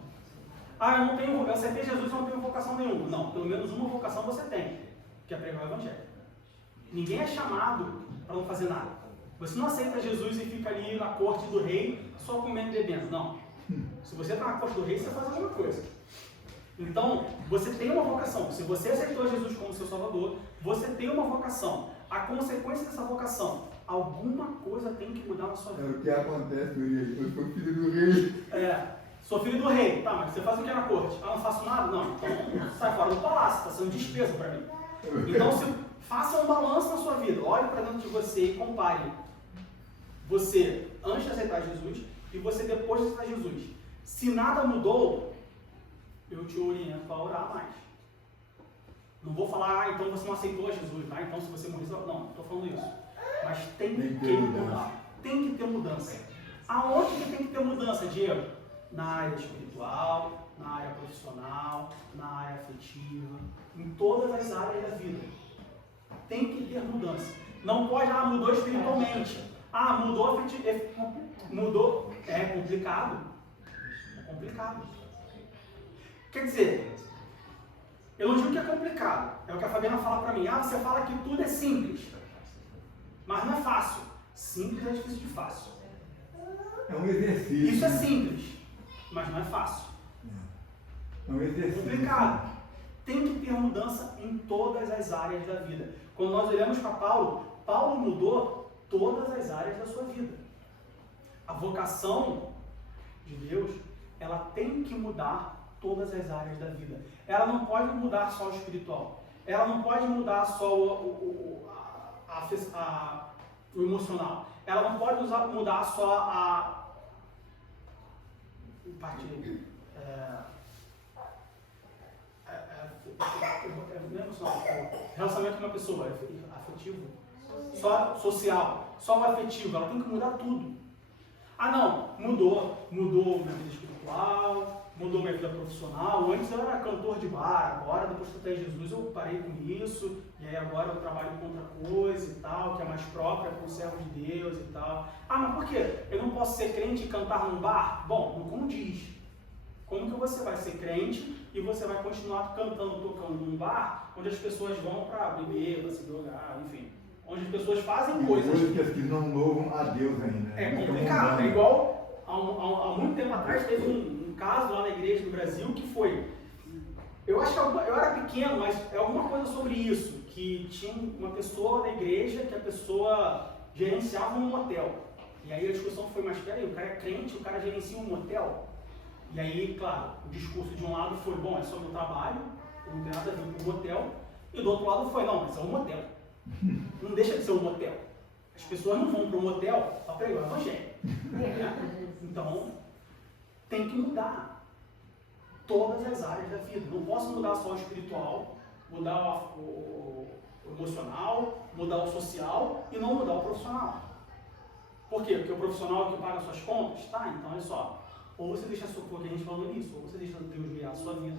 Ah, eu aceitei Jesus, eu não tenho vocação nenhuma. Não, pelo menos uma vocação você tem, que é pregar o Evangelho. Ninguém é chamado para não fazer nada. Você não aceita Jesus e fica ali na corte do rei só comendo e bebendo. Não. Se você está na corte do rei, você faz alguma coisa. Então, você tem uma vocação. Se você aceitou Jesus como seu Salvador, você tem uma vocação. A consequência dessa vocação, alguma coisa tem que mudar na sua vida. É o que acontece, eu sou filho do rei. Sou filho do rei. Tá, mas você faz o que na corte? Ah, não faço nada? Não. Então, sai fora do palácio, está sendo despesa para mim. Então, faça um balanço na sua vida. Olhe para dentro de você e compare você antes de aceitar Jesus e você depois de aceitar Jesus. Se nada mudou, eu te oriento a orar mais. Não vou falar, então você não aceitou Jesus, tá? Então se você morrer, não, não estou falando isso. Mas tem que mudar. Tem que ter mudança. Aonde que tem que ter mudança, Diego? Na área espiritual, na área profissional, na área afetiva, em todas as áreas da vida. Tem que ter mudança. Não pode, mudou espiritualmente. Mudou afetivamente. Mudou. É complicado. É complicado. Quer dizer, eu não digo que é complicado. É o que a Fabiana fala pra mim. Você fala que tudo é simples. Mas não é fácil. Simples é difícil de fácil. É um exercício. Isso é simples, mas não é fácil. É um exercício. É complicado. Tem que ter mudança em todas as áreas da vida. Quando nós olhamos para Paulo, Paulo mudou todas as áreas da sua vida. A vocação de Deus, ela tem que mudar todas as áreas da vida. Ela não pode mudar só o espiritual. Ela não pode mudar só o emocional. Ela não pode mudar só a parte relacionamento com uma pessoa, afetivo, só social, só o afetivo. Ela tem que mudar tudo. Mudou minha vida espiritual, mudou minha vida profissional. Antes eu era cantor de bar, agora depois que eu tenho Jesus eu parei com isso, e aí agora eu trabalho com outra coisa e tal, que é mais própria para o servo de Deus e tal. Mas por quê? Eu não posso ser crente e cantar num bar? Bom, não condiz. Como que você vai ser crente e você vai continuar cantando, tocando num bar, onde as pessoas vão para beber, para se drogar, enfim. Onde as pessoas fazem coisas que não louvam a Deus ainda. É complicado. É igual há muito tempo atrás teve um caso lá na igreja do Brasil que foi. Eu acho que eu era pequeno, mas é alguma coisa sobre isso. Que tinha uma pessoa na igreja que a pessoa gerenciava um motel. E aí a discussão foi, mas peraí, o cara é crente, o cara gerencia um motel? E aí, claro, o discurso de um lado foi, bom, é só meu trabalho, não tem nada a ver com o motel. E do outro lado foi, não, mas é um motel. Não deixa de ser um motel. As pessoas não vão para um motel para pregar o evangelho. Então, tem que mudar todas as áreas da vida. Não posso mudar só o espiritual, mudar o emocional, mudar o social e não mudar o profissional. Por quê? Porque o profissional é o que paga suas contas? Tá, então olha só. Ou você deixa, porque a gente falou nisso, ou você deixa Deus guiar a sua vida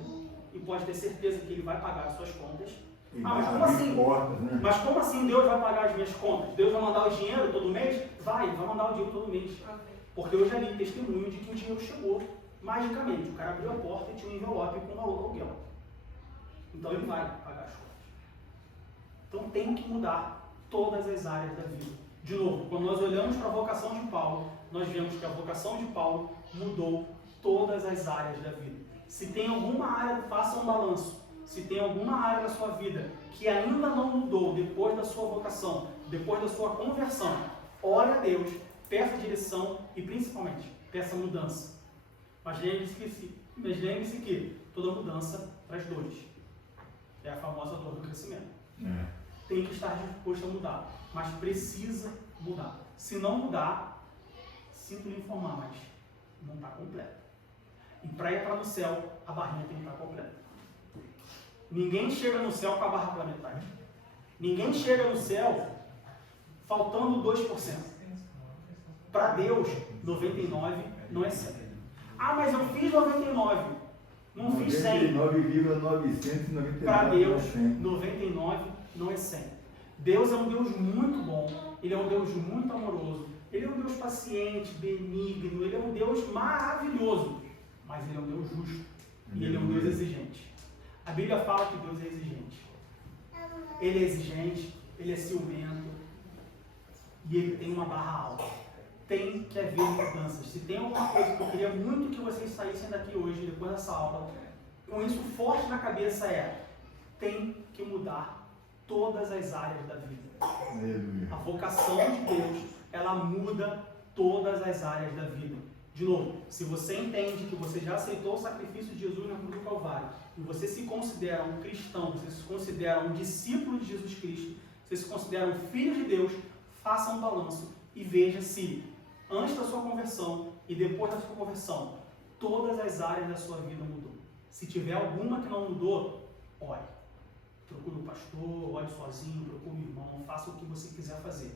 e pode ter certeza que Ele vai pagar as suas contas. Mas como assim? Mas como assim Deus vai pagar as minhas contas? Deus vai mandar o dinheiro todo mês? Vai mandar o dinheiro todo mês. Porque eu já li testemunho de que o dinheiro chegou Magicamente, o cara abriu a porta e tinha um envelope com valor do aluguel. Então ele vai pagar as contas. Então tem que mudar todas as áreas da vida. De novo, quando nós olhamos para a vocação de Paulo, nós vemos que a vocação de Paulo mudou todas as áreas da vida. Se tem alguma área, faça um balanço. Se tem alguma área da sua vida que ainda não mudou depois da sua vocação, depois da sua conversão, ore a Deus, peça direção e principalmente peça mudança. Mas lembre-se que toda mudança traz dores. É a famosa dor do crescimento. Tem que estar disposto a mudar, mas precisa mudar. Se não mudar, sinto lhe informar, mas não está completo. E para entrar no céu, a barrinha tem que estar completa. Ninguém chega no céu com a barra pela metade. Ninguém chega no céu faltando 2%. Para Deus, 99 não é 100. Ah, mas eu fiz 99. Não fiz 100. 99,999. Para Deus, 99 não é 100. Deus é um Deus muito bom. Ele é um Deus muito amoroso. Ele é um Deus paciente, benigno. Ele é um Deus maravilhoso. Mas Ele é um Deus justo. E Ele é um Deus exigente. A Bíblia fala que Deus é exigente. Ele é exigente, Ele é ciumento. E Ele tem uma barra alta. Tem que haver mudanças. Se tem alguma coisa que eu queria muito que vocês saíssem daqui hoje, depois dessa aula, com isso forte na cabeça tem que mudar todas as áreas da vida. A vocação de Deus, ela muda todas as áreas da vida. De novo, se você entende que você já aceitou o sacrifício de Jesus na cruz do Calvário, e você se considera um cristão, você se considera um discípulo de Jesus Cristo, você se considera um filho de Deus, faça um balanço e veja se, antes da sua conversão e depois da sua conversão, todas as áreas da sua vida mudou. Se tiver alguma que não mudou, ore. Procure um pastor, ore sozinho, procure um irmão, faça o que você quiser fazer.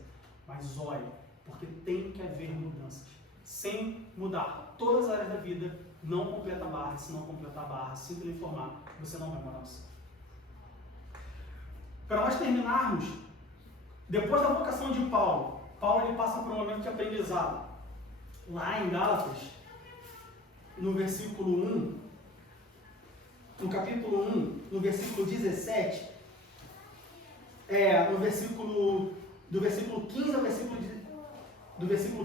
Mas ore, porque tem que haver mudanças. Sem mudar todas as áreas da vida, não completa a barra. Se não completar a barra, sinto lhe informar, você não vai morar no céu. Para nós terminarmos, depois da vocação de Paulo, ele passa por um momento de aprendizado. Lá em Gálatas, no versículo 1, no capítulo 1, no versículo 17, do versículo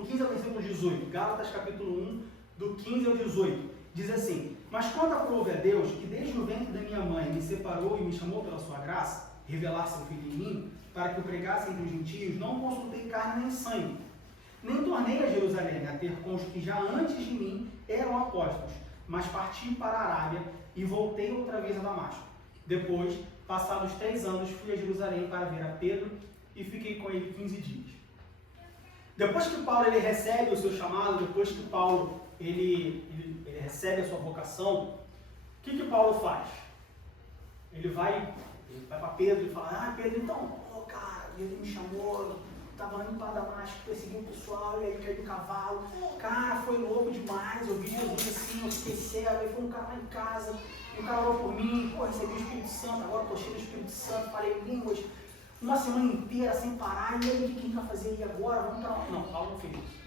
15 ao versículo 18, Gálatas capítulo 1, do 15 ao 18, diz assim: mas quando aprove a Deus, que desde o ventre da minha mãe me separou e me chamou pela sua graça, revelar seu filho em mim, para que eu pregasse entre os gentios, não consultei carne nem sangue, nem tornei a Jerusalém a ter com os que já antes de mim eram apóstolos, mas parti para a Arábia e voltei outra vez a Damasco. Depois, passados 3 anos, fui a Jerusalém para ver a Pedro e fiquei com ele 15 dias. Depois que Paulo ele recebe o seu chamado, depois que Paulo ele recebe a sua vocação, o que Paulo faz? Ele vai para Pedro e fala: ah, Pedro, então, cara, ele me chamou, estava indo para Damasco, persegui o pessoal, e aí caí do cavalo, cara, foi louco demais, eu vi Jesus assim, eu fiquei cego, aí foi um cara lá em casa, e o cara orou por mim, pô, recebi o Espírito Santo, agora tô cheio do Espírito Santo, falei línguas, uma semana inteira sem parar, e aí o que a gente vai fazer aí agora? Vamos para lá. Não, Paulo não fez isso.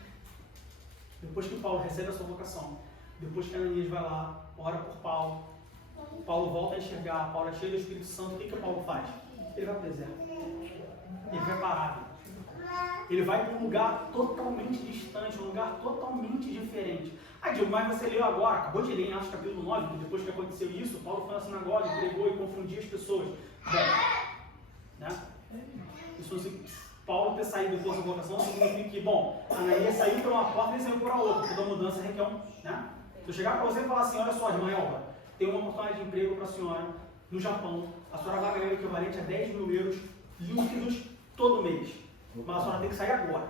Depois que Paulo recebe a sua vocação, depois que Ananias vai lá, ora por Paulo, Paulo volta a enxergar, Paulo é cheio do Espírito Santo, o que Paulo faz? Ele vai para o deserto, ele vai parar, ele vai para um lugar totalmente distante, um lugar totalmente diferente. Ah, Diego, mas você leu agora, acabou de ler em Atos capítulo 9, que depois que aconteceu isso, Paulo foi na sinagoga, pregou e confundia as pessoas. Né? Isso, Paulo ter saído do curso de vocação significa que, bom, Ananias saiu por uma porta e saiu por a outra, toda mudança requer né? Se eu chegar para você e falar assim: olha só, irmã Elba, tem uma oportunidade de emprego para a senhora no Japão, a senhora vai ganhar o equivalente a 10 mil euros líquidos todo mês, mas a senhora tem que sair agora.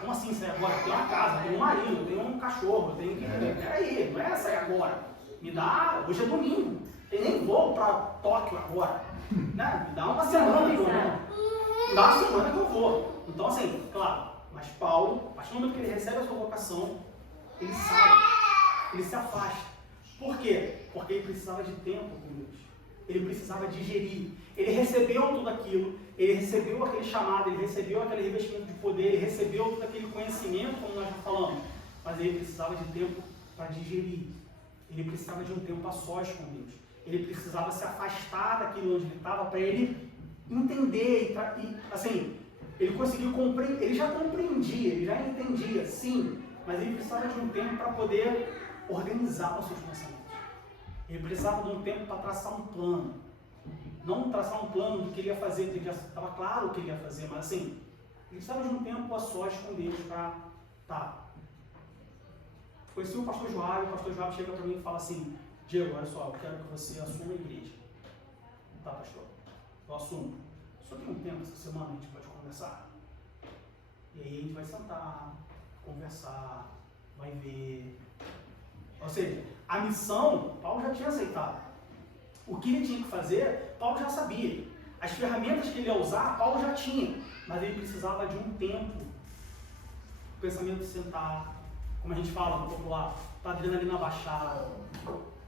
Como assim sair agora? Tem uma casa, tem um marido, tem um cachorro, tem que... Peraí, não é sair agora. Me dá, hoje é domingo, tem nem voo para Tóquio agora. Né? Me dá uma semana que eu vou. Me dá uma semana que eu vou. Então assim, claro, mas Paulo, a partir do momento que ele recebe a sua vocação, ele sai, ele se afasta. Por quê? Porque ele precisava de tempo com Deus. Ele precisava digerir. Ele recebeu tudo aquilo, ele recebeu aquele chamado, ele recebeu aquele revestimento de poder, ele recebeu todo aquele conhecimento, como nós já falamos. Mas ele precisava de tempo para digerir. Ele precisava de um tempo a sós com Deus. Ele precisava se afastar daquilo onde ele estava para ele entender e assim, ele conseguiu compreender, ele já compreendia, ele já entendia, sim, mas ele precisava de um tempo para poder organizar os seus pensamentos. Ele precisava de um tempo para traçar um plano. Não traçar um plano do que ele ia fazer, porque já estava claro o que ele ia fazer, mas assim, ele precisava de um tempo a sós com Deus para Conheci o pastor Joab chega para mim e fala assim: Diego, olha só, eu quero que você assuma a igreja. Tá, pastor? Eu assumo. Só tem um tempo essa semana, a gente pode conversar. E aí a gente vai sentar, conversar, vai ver. Ou seja, a missão, Paulo já tinha aceitado. O que ele tinha que fazer, Paulo já sabia. As ferramentas que ele ia usar, Paulo já tinha. Mas ele precisava de um tempo. O pensamento sentar, como a gente fala no popular, para a adrenalina baixar,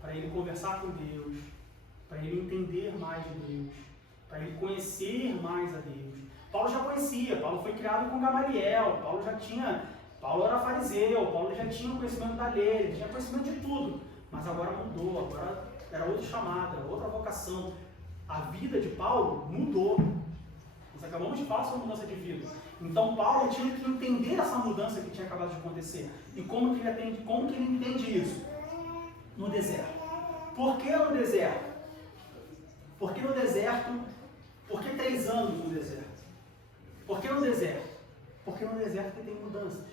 para ele conversar com Deus, para ele entender mais de Deus, para ele conhecer mais a Deus. Paulo já conhecia, Paulo foi criado com Gamaliel, Paulo era fariseu, Paulo já tinha conhecimento da lei, ele tinha conhecimento de tudo, mas agora mudou, agora era outra chamada, outra vocação. A vida de Paulo mudou. Nós acabamos de falar sobre mudança de vida. Então Paulo tinha que entender essa mudança que tinha acabado de acontecer. E como que ele entende isso? No deserto. Por que no deserto? Por que no deserto? Por que 3 anos no deserto? Por que no deserto? Porque no deserto que tem mudanças.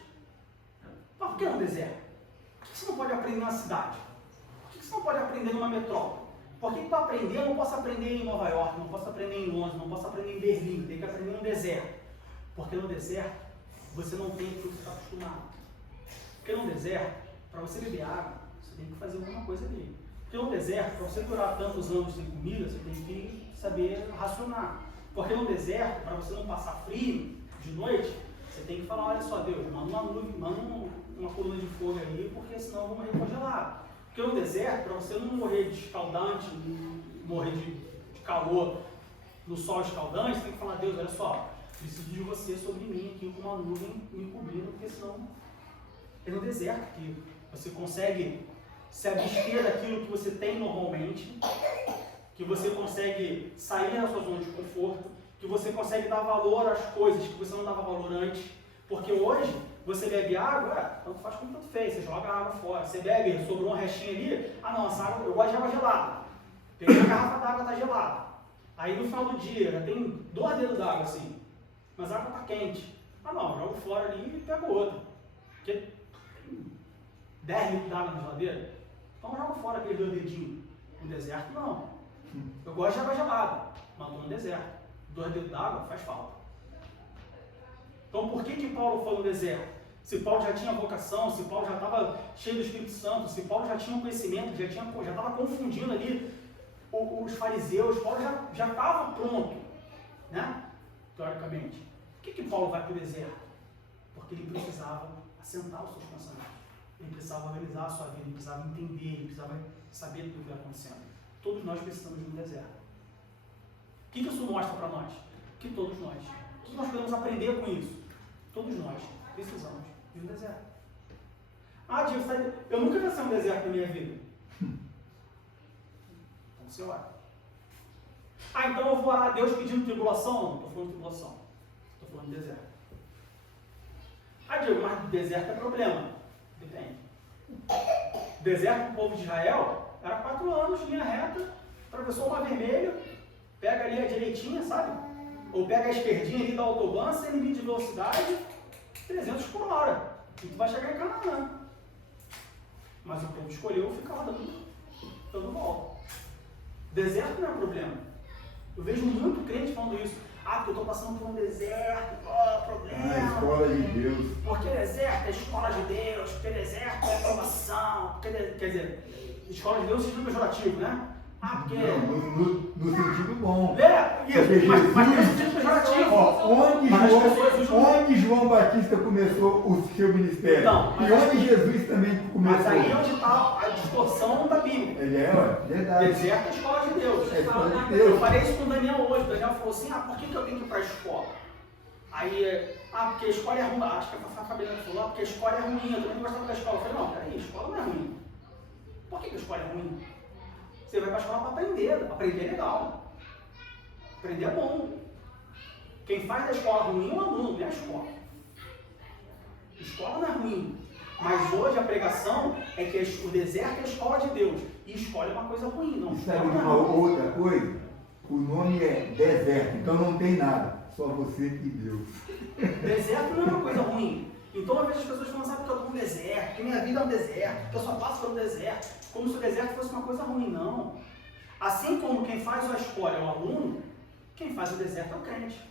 Mas por que no deserto? Por que você não pode aprender na cidade? Por que você não pode aprender numa metrópole? Por que para aprender eu não posso aprender em Nova York, não posso aprender em Londres, não posso aprender em Berlim, tem que aprender no deserto? Porque no deserto você não tem aquilo que você está acostumado. Porque no deserto, para você beber água, você tem que fazer alguma coisa ali. Porque no deserto, para você durar tantos anos sem comida, você tem que saber racionar. Porque no deserto, para você não passar frio de noite, você tem que falar: olha só, Deus, manda uma nuvem, manda uma coluna de fogo aí, porque senão eu vou morrer congelado. Porque no deserto, para você não morrer de escaldante, morrer de calor no sol escaldante, você tem que falar: Deus, olha só, preciso de você sobre mim aqui com uma nuvem me cobrindo, porque senão é no deserto que você consegue se abster daquilo que você tem normalmente, que você consegue sair da sua zona de conforto, que você consegue dar valor às coisas que você não dava valor antes. Porque hoje você bebe água, tanto faz como tanto fez, você joga a água fora. Você bebe, sobrou uma restinha ali, essa água, eu gosto de água gelada. Peguei a garrafa d'água, tá gelada. Aí no final do dia, já tem 2 dedos d'água assim, mas a água tá quente. Jogo fora ali e pego outra. Porque tem 10 litros d'água na geladeira, então eu jogo fora aqueles 2 dedinhos. No deserto, não. Eu gosto de água gelada, mas estou no deserto. 2 dedos d'água faz falta. Então por que Paulo foi no deserto? Se Paulo já tinha vocação, se Paulo já estava cheio do Espírito Santo, se Paulo já tinha conhecimento, já estava confundindo ali os fariseus, Paulo já estava pronto, né? Teoricamente. Por que Paulo vai para o deserto? Porque ele precisava assentar os seus pensamentos. Ele precisava organizar a sua vida, ele precisava entender, ele precisava saber do que estava acontecendo. Todos nós precisamos de um deserto. O que isso mostra para nós? Que todos nós. O que nós podemos aprender com isso? Todos nós precisamos de um deserto. Diego, eu nunca passei um deserto na minha vida. Então você ora. Então eu vou orar a Deus pedindo tribulação? Não, estou falando de tribulação. Estou falando de deserto. Diego, mas deserto é problema. Depende. Deserto para o povo de Israel era 4 anos, linha reta, atravessou o Mar Vermelho, pega ali a direitinha, sabe? Ou pega a esquerdinha ali da autobahn, sem limite de velocidade, 300 por hora. E tu vai chegar em Canaã. Mas o povo escolheu ficar lá dando volta. Deserto não é problema. Eu vejo muito crente falando isso. Porque eu estou passando por um deserto, problema. A escola de Deus. Porque deserto é escola de Deus, porque deserto é aprovação. Quer dizer, escola de Deus é pejorativo, né? Porque... Não, no sentido bom. Isso, mas tem sentido pejorativo. Onde João Batista começou o seu ministério? E onde Jesus também começou? Mas aí é onde está a distorção da Bíblia. Verdade. Deserto é escola de Deus. É escola de Deus. Eu falei isso com o Daniel hoje. O Daniel falou assim: por que eu tenho que ir para a escola? Aí, porque a escola é ruim. Acho que a Fabiana falou: porque a escola é ruim. Eu também não gostava da escola. Eu falei: não, peraí, a escola não é ruim. vai para a escola para aprender. Aprender é legal. Aprender é bom. Quem faz da escola ruim é o aluno, não é a escola. A escola não é ruim. Mas hoje a pregação é que o deserto é a escola de Deus. E escola é uma coisa ruim, não. E sabe uma outra coisa? O nome é deserto, então não tem nada. Só você e Deus. Deserto não é uma coisa ruim. Então, às vezes, as pessoas falam, sabe que eu estou no deserto, que minha vida é um deserto, que eu só passo pelo deserto, como se o deserto fosse uma coisa ruim. Não. Assim como quem faz a escola é o aluno, quem faz o deserto é o crente.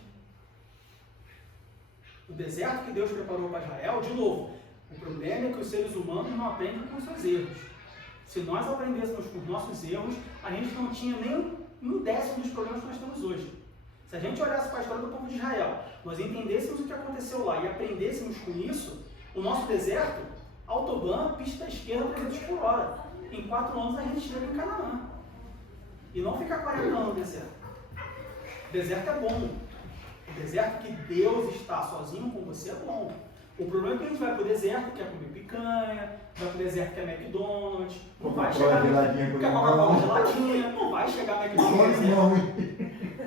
O deserto que Deus preparou para Israel, de novo, o problema é que os seres humanos não aprendem com os seus erros. Se nós aprendêssemos com os nossos erros, a gente não tinha nem um décimo dos problemas que nós temos hoje. Se a gente olhasse para a história do povo de Israel, nós entendêssemos o que aconteceu lá e aprendêssemos com isso, o nosso deserto, autobahn, pista da esquerda, 300 por hora. Em 4 anos a gente chega em Canaã. E não ficar 40 anos no deserto. O deserto é bom. O deserto que Deus está sozinho com você é bom. O problema é que a gente vai para o deserto, quer comer picanha, vai para o deserto, quer McDonald's, não vai chegar quer Coca-Cola geladinha, não vai chegar McDonald's no deserto.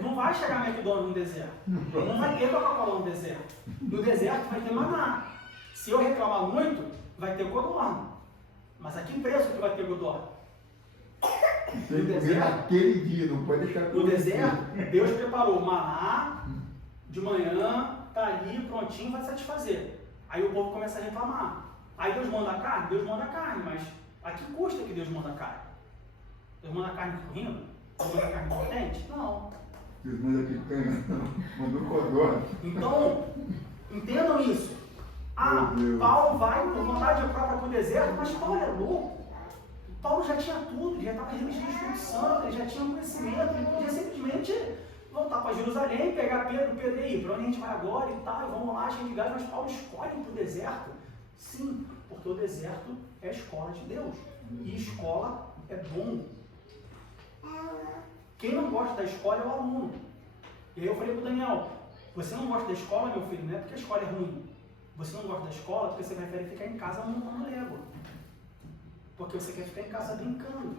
Não vai chegar McDonald's no deserto. Não vai ter Coca-Cola no deserto. No deserto vai ter maná. Se eu reclamar muito, vai ter codorna. Mas a que preço que vai ter codorna? No deserto, aquele dia, não pode deixar. No deserto, Deus preparou maná de manhã, tá ali prontinho, vai satisfazer. Aí o povo começa a reclamar. Aí Deus manda a carne? Deus manda a carne, mas a que custa que Deus manda a carne? Deus manda a carne correndo? Deus manda a carne potente? Não. Deus manda picanha, mandou codorna. Então, entendam isso. Ah, Paulo vai por vontade própria para o deserto, mas Paulo é louco. Paulo já tinha tudo, ele já estava revestido do Espírito Santo, ele já tinha um conhecimento, ele podia simplesmente voltar para Jerusalém, pegar Pedro aí, para onde a gente vai agora e tal, e vamos lá, cheio de gás, mas Paulo escolhe para o deserto. Sim, porque o deserto é a escola de Deus. E escola é bom. Quem não gosta da escola é o aluno. E aí eu falei para o Daniel, você não gosta da escola, meu filho, não é porque a escola é ruim. Você não gosta da escola porque você prefere ficar em casa montando Lego. Porque você quer ficar em casa brincando.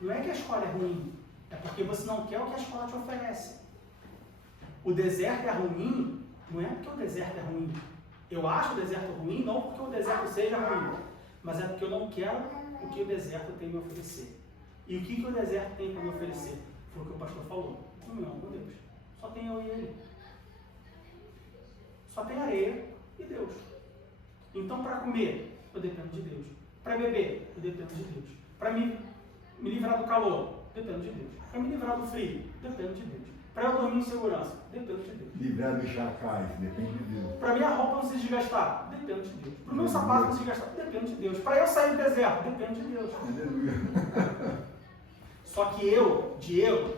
Não é que a escola é ruim, é porque você não quer o que a escola te oferece. O deserto é ruim, não é porque o deserto é ruim. Eu acho o deserto ruim, não porque o deserto seja ruim, mas é porque eu não quero o que o deserto tem a me oferecer. E o que o deserto tem para me oferecer? Foi o que o pastor falou. Comunhão com Deus. Só tem eu e ele. Só tem areia e Deus. Então, para comer, eu dependo de Deus. Para beber, eu dependo de Deus. Para me livrar do calor, dependo de Deus. Para me livrar do frio, dependo de Deus. Para eu dormir em segurança, dependo de Deus. Livrar dos chacais, depende de Deus. Para minha roupa não se desgastar, depende de Deus. Para o meu sapato não se desgastar, depende de Deus. Para eu sair do deserto, depende de Deus. Aleluia. Só que eu, Diego,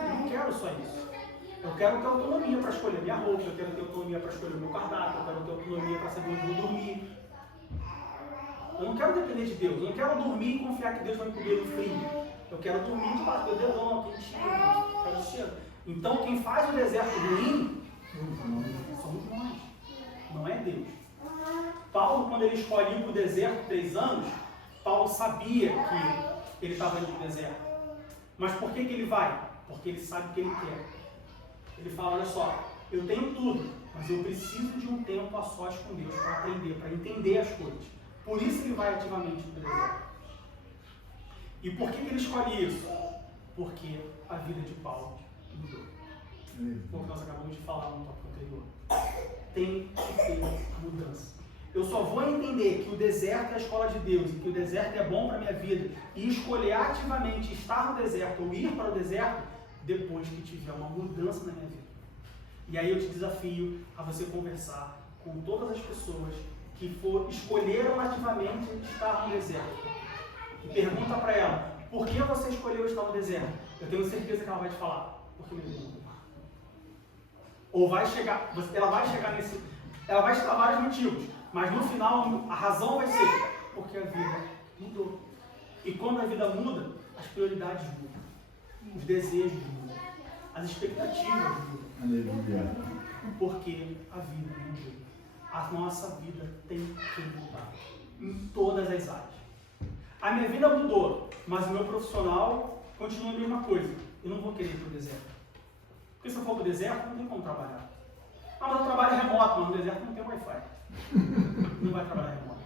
eu não quero só isso. Eu quero ter autonomia para escolher minha roupa, eu quero ter autonomia para escolher o meu cardápio, eu quero ter autonomia para saber onde vou dormir. Eu não quero depender de Deus, eu não quero dormir e confiar que Deus vai me cobrir do frio. Eu quero dormir de baixo do dedão, quentinho. Então quem faz o deserto ruim somos nós, não é Deus. Paulo, quando ele escolhe ir para o deserto 3 anos, Paulo sabia que ele estava indo para o deserto. Mas por que ele vai? Porque ele sabe o que ele quer. Ele fala, olha só, eu tenho tudo, mas eu preciso de um tempo a sós com Deus para aprender, para entender as coisas. Por isso ele vai ativamente para o deserto. E por que ele escolhe isso? Porque a vida de Paulo mudou. Como nós acabamos de falar no tópico anterior. Tem que ter mudança. Eu só vou entender que o deserto é a escola de Deus e que o deserto é bom para a minha vida e escolher ativamente estar no deserto ou ir para o deserto depois que tiver uma mudança na minha vida. E aí eu te desafio a você conversar com todas as pessoas que escolheram ativamente estar no deserto. E pergunta para ela, por que você escolheu estar no deserto? Eu tenho certeza que ela vai te falar, porque me deu. Ou vai chegar, ela vai chegar nesse, ela vai te dar vários motivos, mas no final a razão vai ser, porque a vida mudou. E quando a vida muda, as prioridades mudam, os desejos mudam, as expectativas mudam. Aleluia. Porque a vida mudou. A nossa vida tem que mudar, em todas as áreas. A minha vida mudou mas o meu profissional continua a mesma coisa. Eu não vou querer ir para o deserto. Porque se eu for para o deserto, não tem como trabalhar. Ah, mas eu trabalho remoto, mas no deserto não tem Wi-Fi. Não vai trabalhar remoto.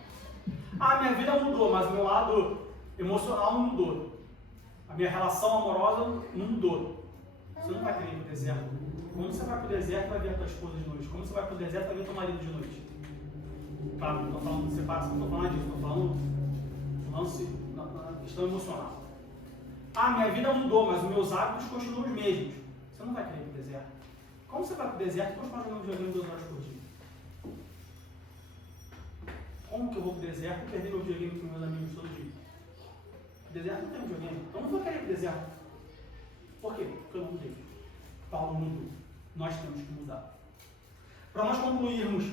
Ah, minha vida mudou, mas o meu lado emocional não mudou. A minha relação amorosa não mudou. Você não vai querer ir para o deserto. Como você vai para o deserto, vai ver a tua esposa de noite. Como você vai para o deserto, vai ver teu marido de noite. Claro, não estou falando de separação, não estou falando disso. Estou falando na questão emocional. Ah, minha vida mudou, mas os meus hábitos continuam os mesmos. Você não vai querer ir para o deserto. Como você vai para o deserto e continuar jogando videogame 2 horas por dia? Como que eu vou para o deserto e perder meu videogame com meus amigos todo dia? O deserto não tem videogame. Então eu não vou querer ir para o deserto. Por quê? Porque eu não mudei. Paulo mudou. Nós temos que mudar. Para nós concluirmos,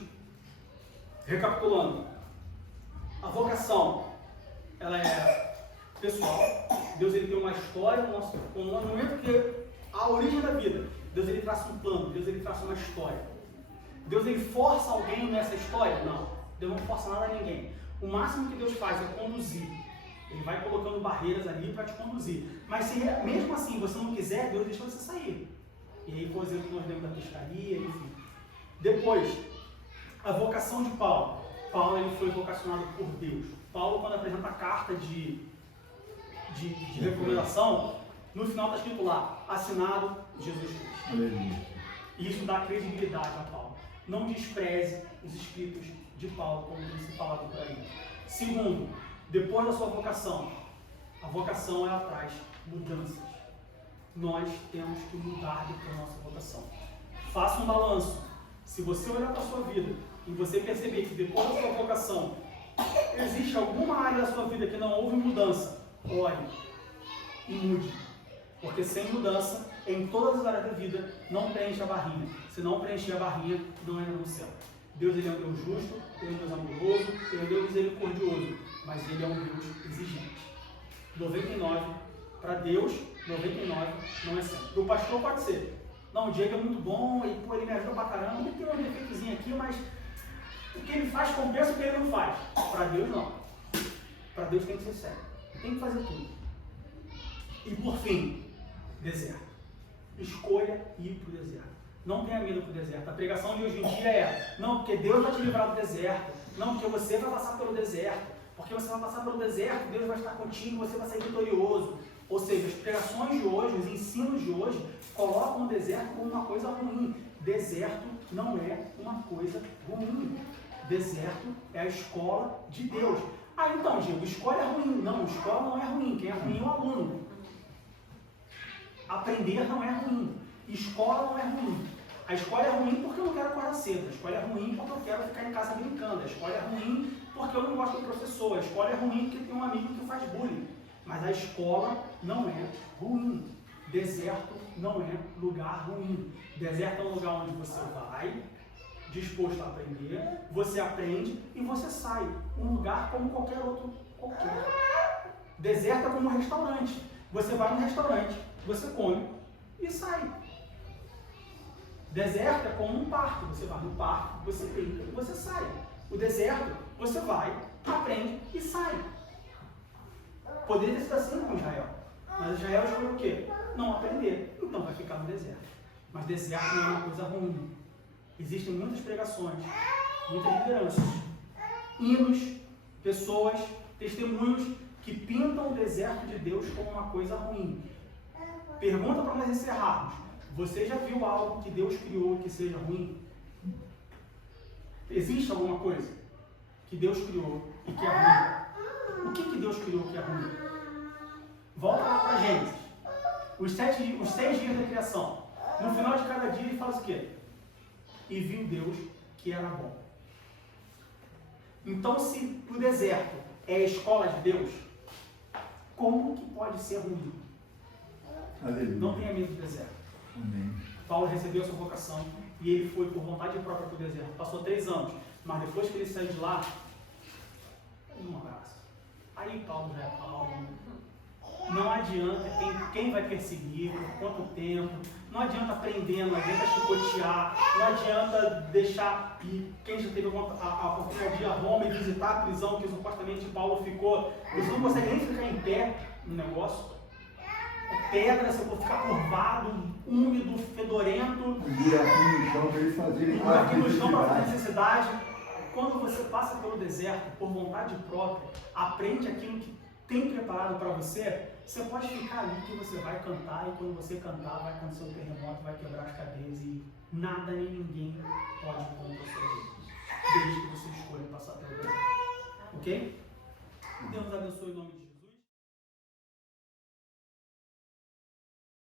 recapitulando, a vocação, ela é pessoal. Deus ele tem uma história no momento que a origem da vida, Deus ele traça um plano, Deus ele traça uma história. Deus ele força alguém nessa história? Não. Deus não força nada a ninguém. O máximo que Deus faz é conduzir. Ele vai colocando barreiras ali para te conduzir. Mas se mesmo assim você não quiser, Deus deixa você sair. E aí, por exemplo, nós lemos da pescaria, enfim. Depois, a vocação de Paulo. Paulo ele foi vocacionado por Deus. Paulo, quando apresenta a carta de recomendação, no final está escrito lá, assinado Jesus Cristo. E isso dá credibilidade a Paulo. Não despreze os escritos de Paulo, como tem se falado por aí. Segundo, depois da sua vocação, a vocação ela traz mudanças. Nós temos que mudar depois da nossa vocação. Faça um balanço. Se você olhar para a sua vida e você perceber que depois da sua vocação existe alguma área da sua vida que não houve mudança, olhe e mude. Porque sem mudança, em todas as áreas da vida, não preenche a barrinha. Se não preencher a barrinha, não entra no céu. Deus ele é um Deus justo, ele é um Deus amoroso, ele é um Deus misericordioso, mas ele é um Deus exigente. 99 para Deus, 99 não é 100. Para o pastor pode ser. Não, o Diego é muito bom, e pô, ele me ajuda pra caramba, ele tem um defeitozinho aqui, mas o que ele faz compensa o que ele não faz. Para Deus não. Para Deus tem que ser sério. Tem que fazer tudo. E por fim, deserto. Escolha ir para o deserto. Não tenha medo para o deserto. A pregação de hoje em dia é, não, porque Deus vai te livrar do deserto. Não, porque você vai passar pelo deserto. Porque você vai passar pelo deserto, Deus vai estar contigo, você vai sair vitorioso. Ou seja, as pregações de hoje, os ensinos de hoje, colocam o deserto como uma coisa ruim. Deserto não é uma coisa ruim. Deserto é a escola de Deus. Ah, então, Diego, escola é ruim. Não, escola não é ruim. Quem é ruim é o aluno. Aprender não é ruim. Escola não é ruim. A escola é ruim porque eu não quero acordar cedo. A escola é ruim porque eu quero ficar em casa brincando. A escola é ruim porque eu não gosto do professor. A escola é ruim porque tem um amigo que faz bullying. Mas a escola não é ruim. Deserto não é lugar ruim. Deserto é um lugar onde você vai, disposto a aprender, você aprende e você sai. Um lugar como qualquer outro, qualquer. Deserto é como um restaurante. Você vai no restaurante, você come e sai. Deserto é como um parque. Você vai no parque, você brinca e você sai. O deserto, você vai, aprende e sai. Poderia ter sido assim com Israel. Mas Israel escolheu o quê? Não aprender. Então vai ficar no deserto. Mas deserto não é uma coisa ruim. Existem muitas pregações, muitas lideranças, hinos, pessoas, testemunhos que pintam o deserto de Deus como uma coisa ruim. Pergunta para nós encerrarmos. Você já viu algo que Deus criou que seja ruim? Existe alguma coisa que Deus criou e que é ruim? O que Deus criou que é ruim? Volta lá para Gênesis. Os 6 dias da criação. No final de cada dia ele faz o quê? E viu Deus que era bom. Então, se o deserto é a escola de Deus, como que pode ser ruim? Aleluia. Não tenha medo do deserto. Amém. Paulo recebeu sua vocação e ele foi por vontade própria para o deserto. Passou 3 anos, mas depois que ele saiu de lá, um abraço. Aí Paulo já é Paulo. Não adianta quem vai perseguir, por quanto tempo, não adianta prender, não adianta chicotear, não adianta deixar ir. Quem já teve a oportunidade de ir a Roma e visitar a prisão que supostamente Paulo ficou, eles não conseguem nem ficar em pé no negócio. Pedra, se eu for ficar curvado, úmido, fedorento. Um buraquinho no chão para eles fazerem Um buraquinho no chão para fazer atividade. necessidade. Quando você passa pelo deserto por vontade própria, aprende aquilo que tem preparado para você, você pode ficar ali que você vai cantar, e quando você cantar vai acontecer um terremoto, vai quebrar as cadeias e nada nem ninguém pode contra a sua vida, desde que você escolha passar pelo deserto. Ok? Deus abençoe em nome de Jesus.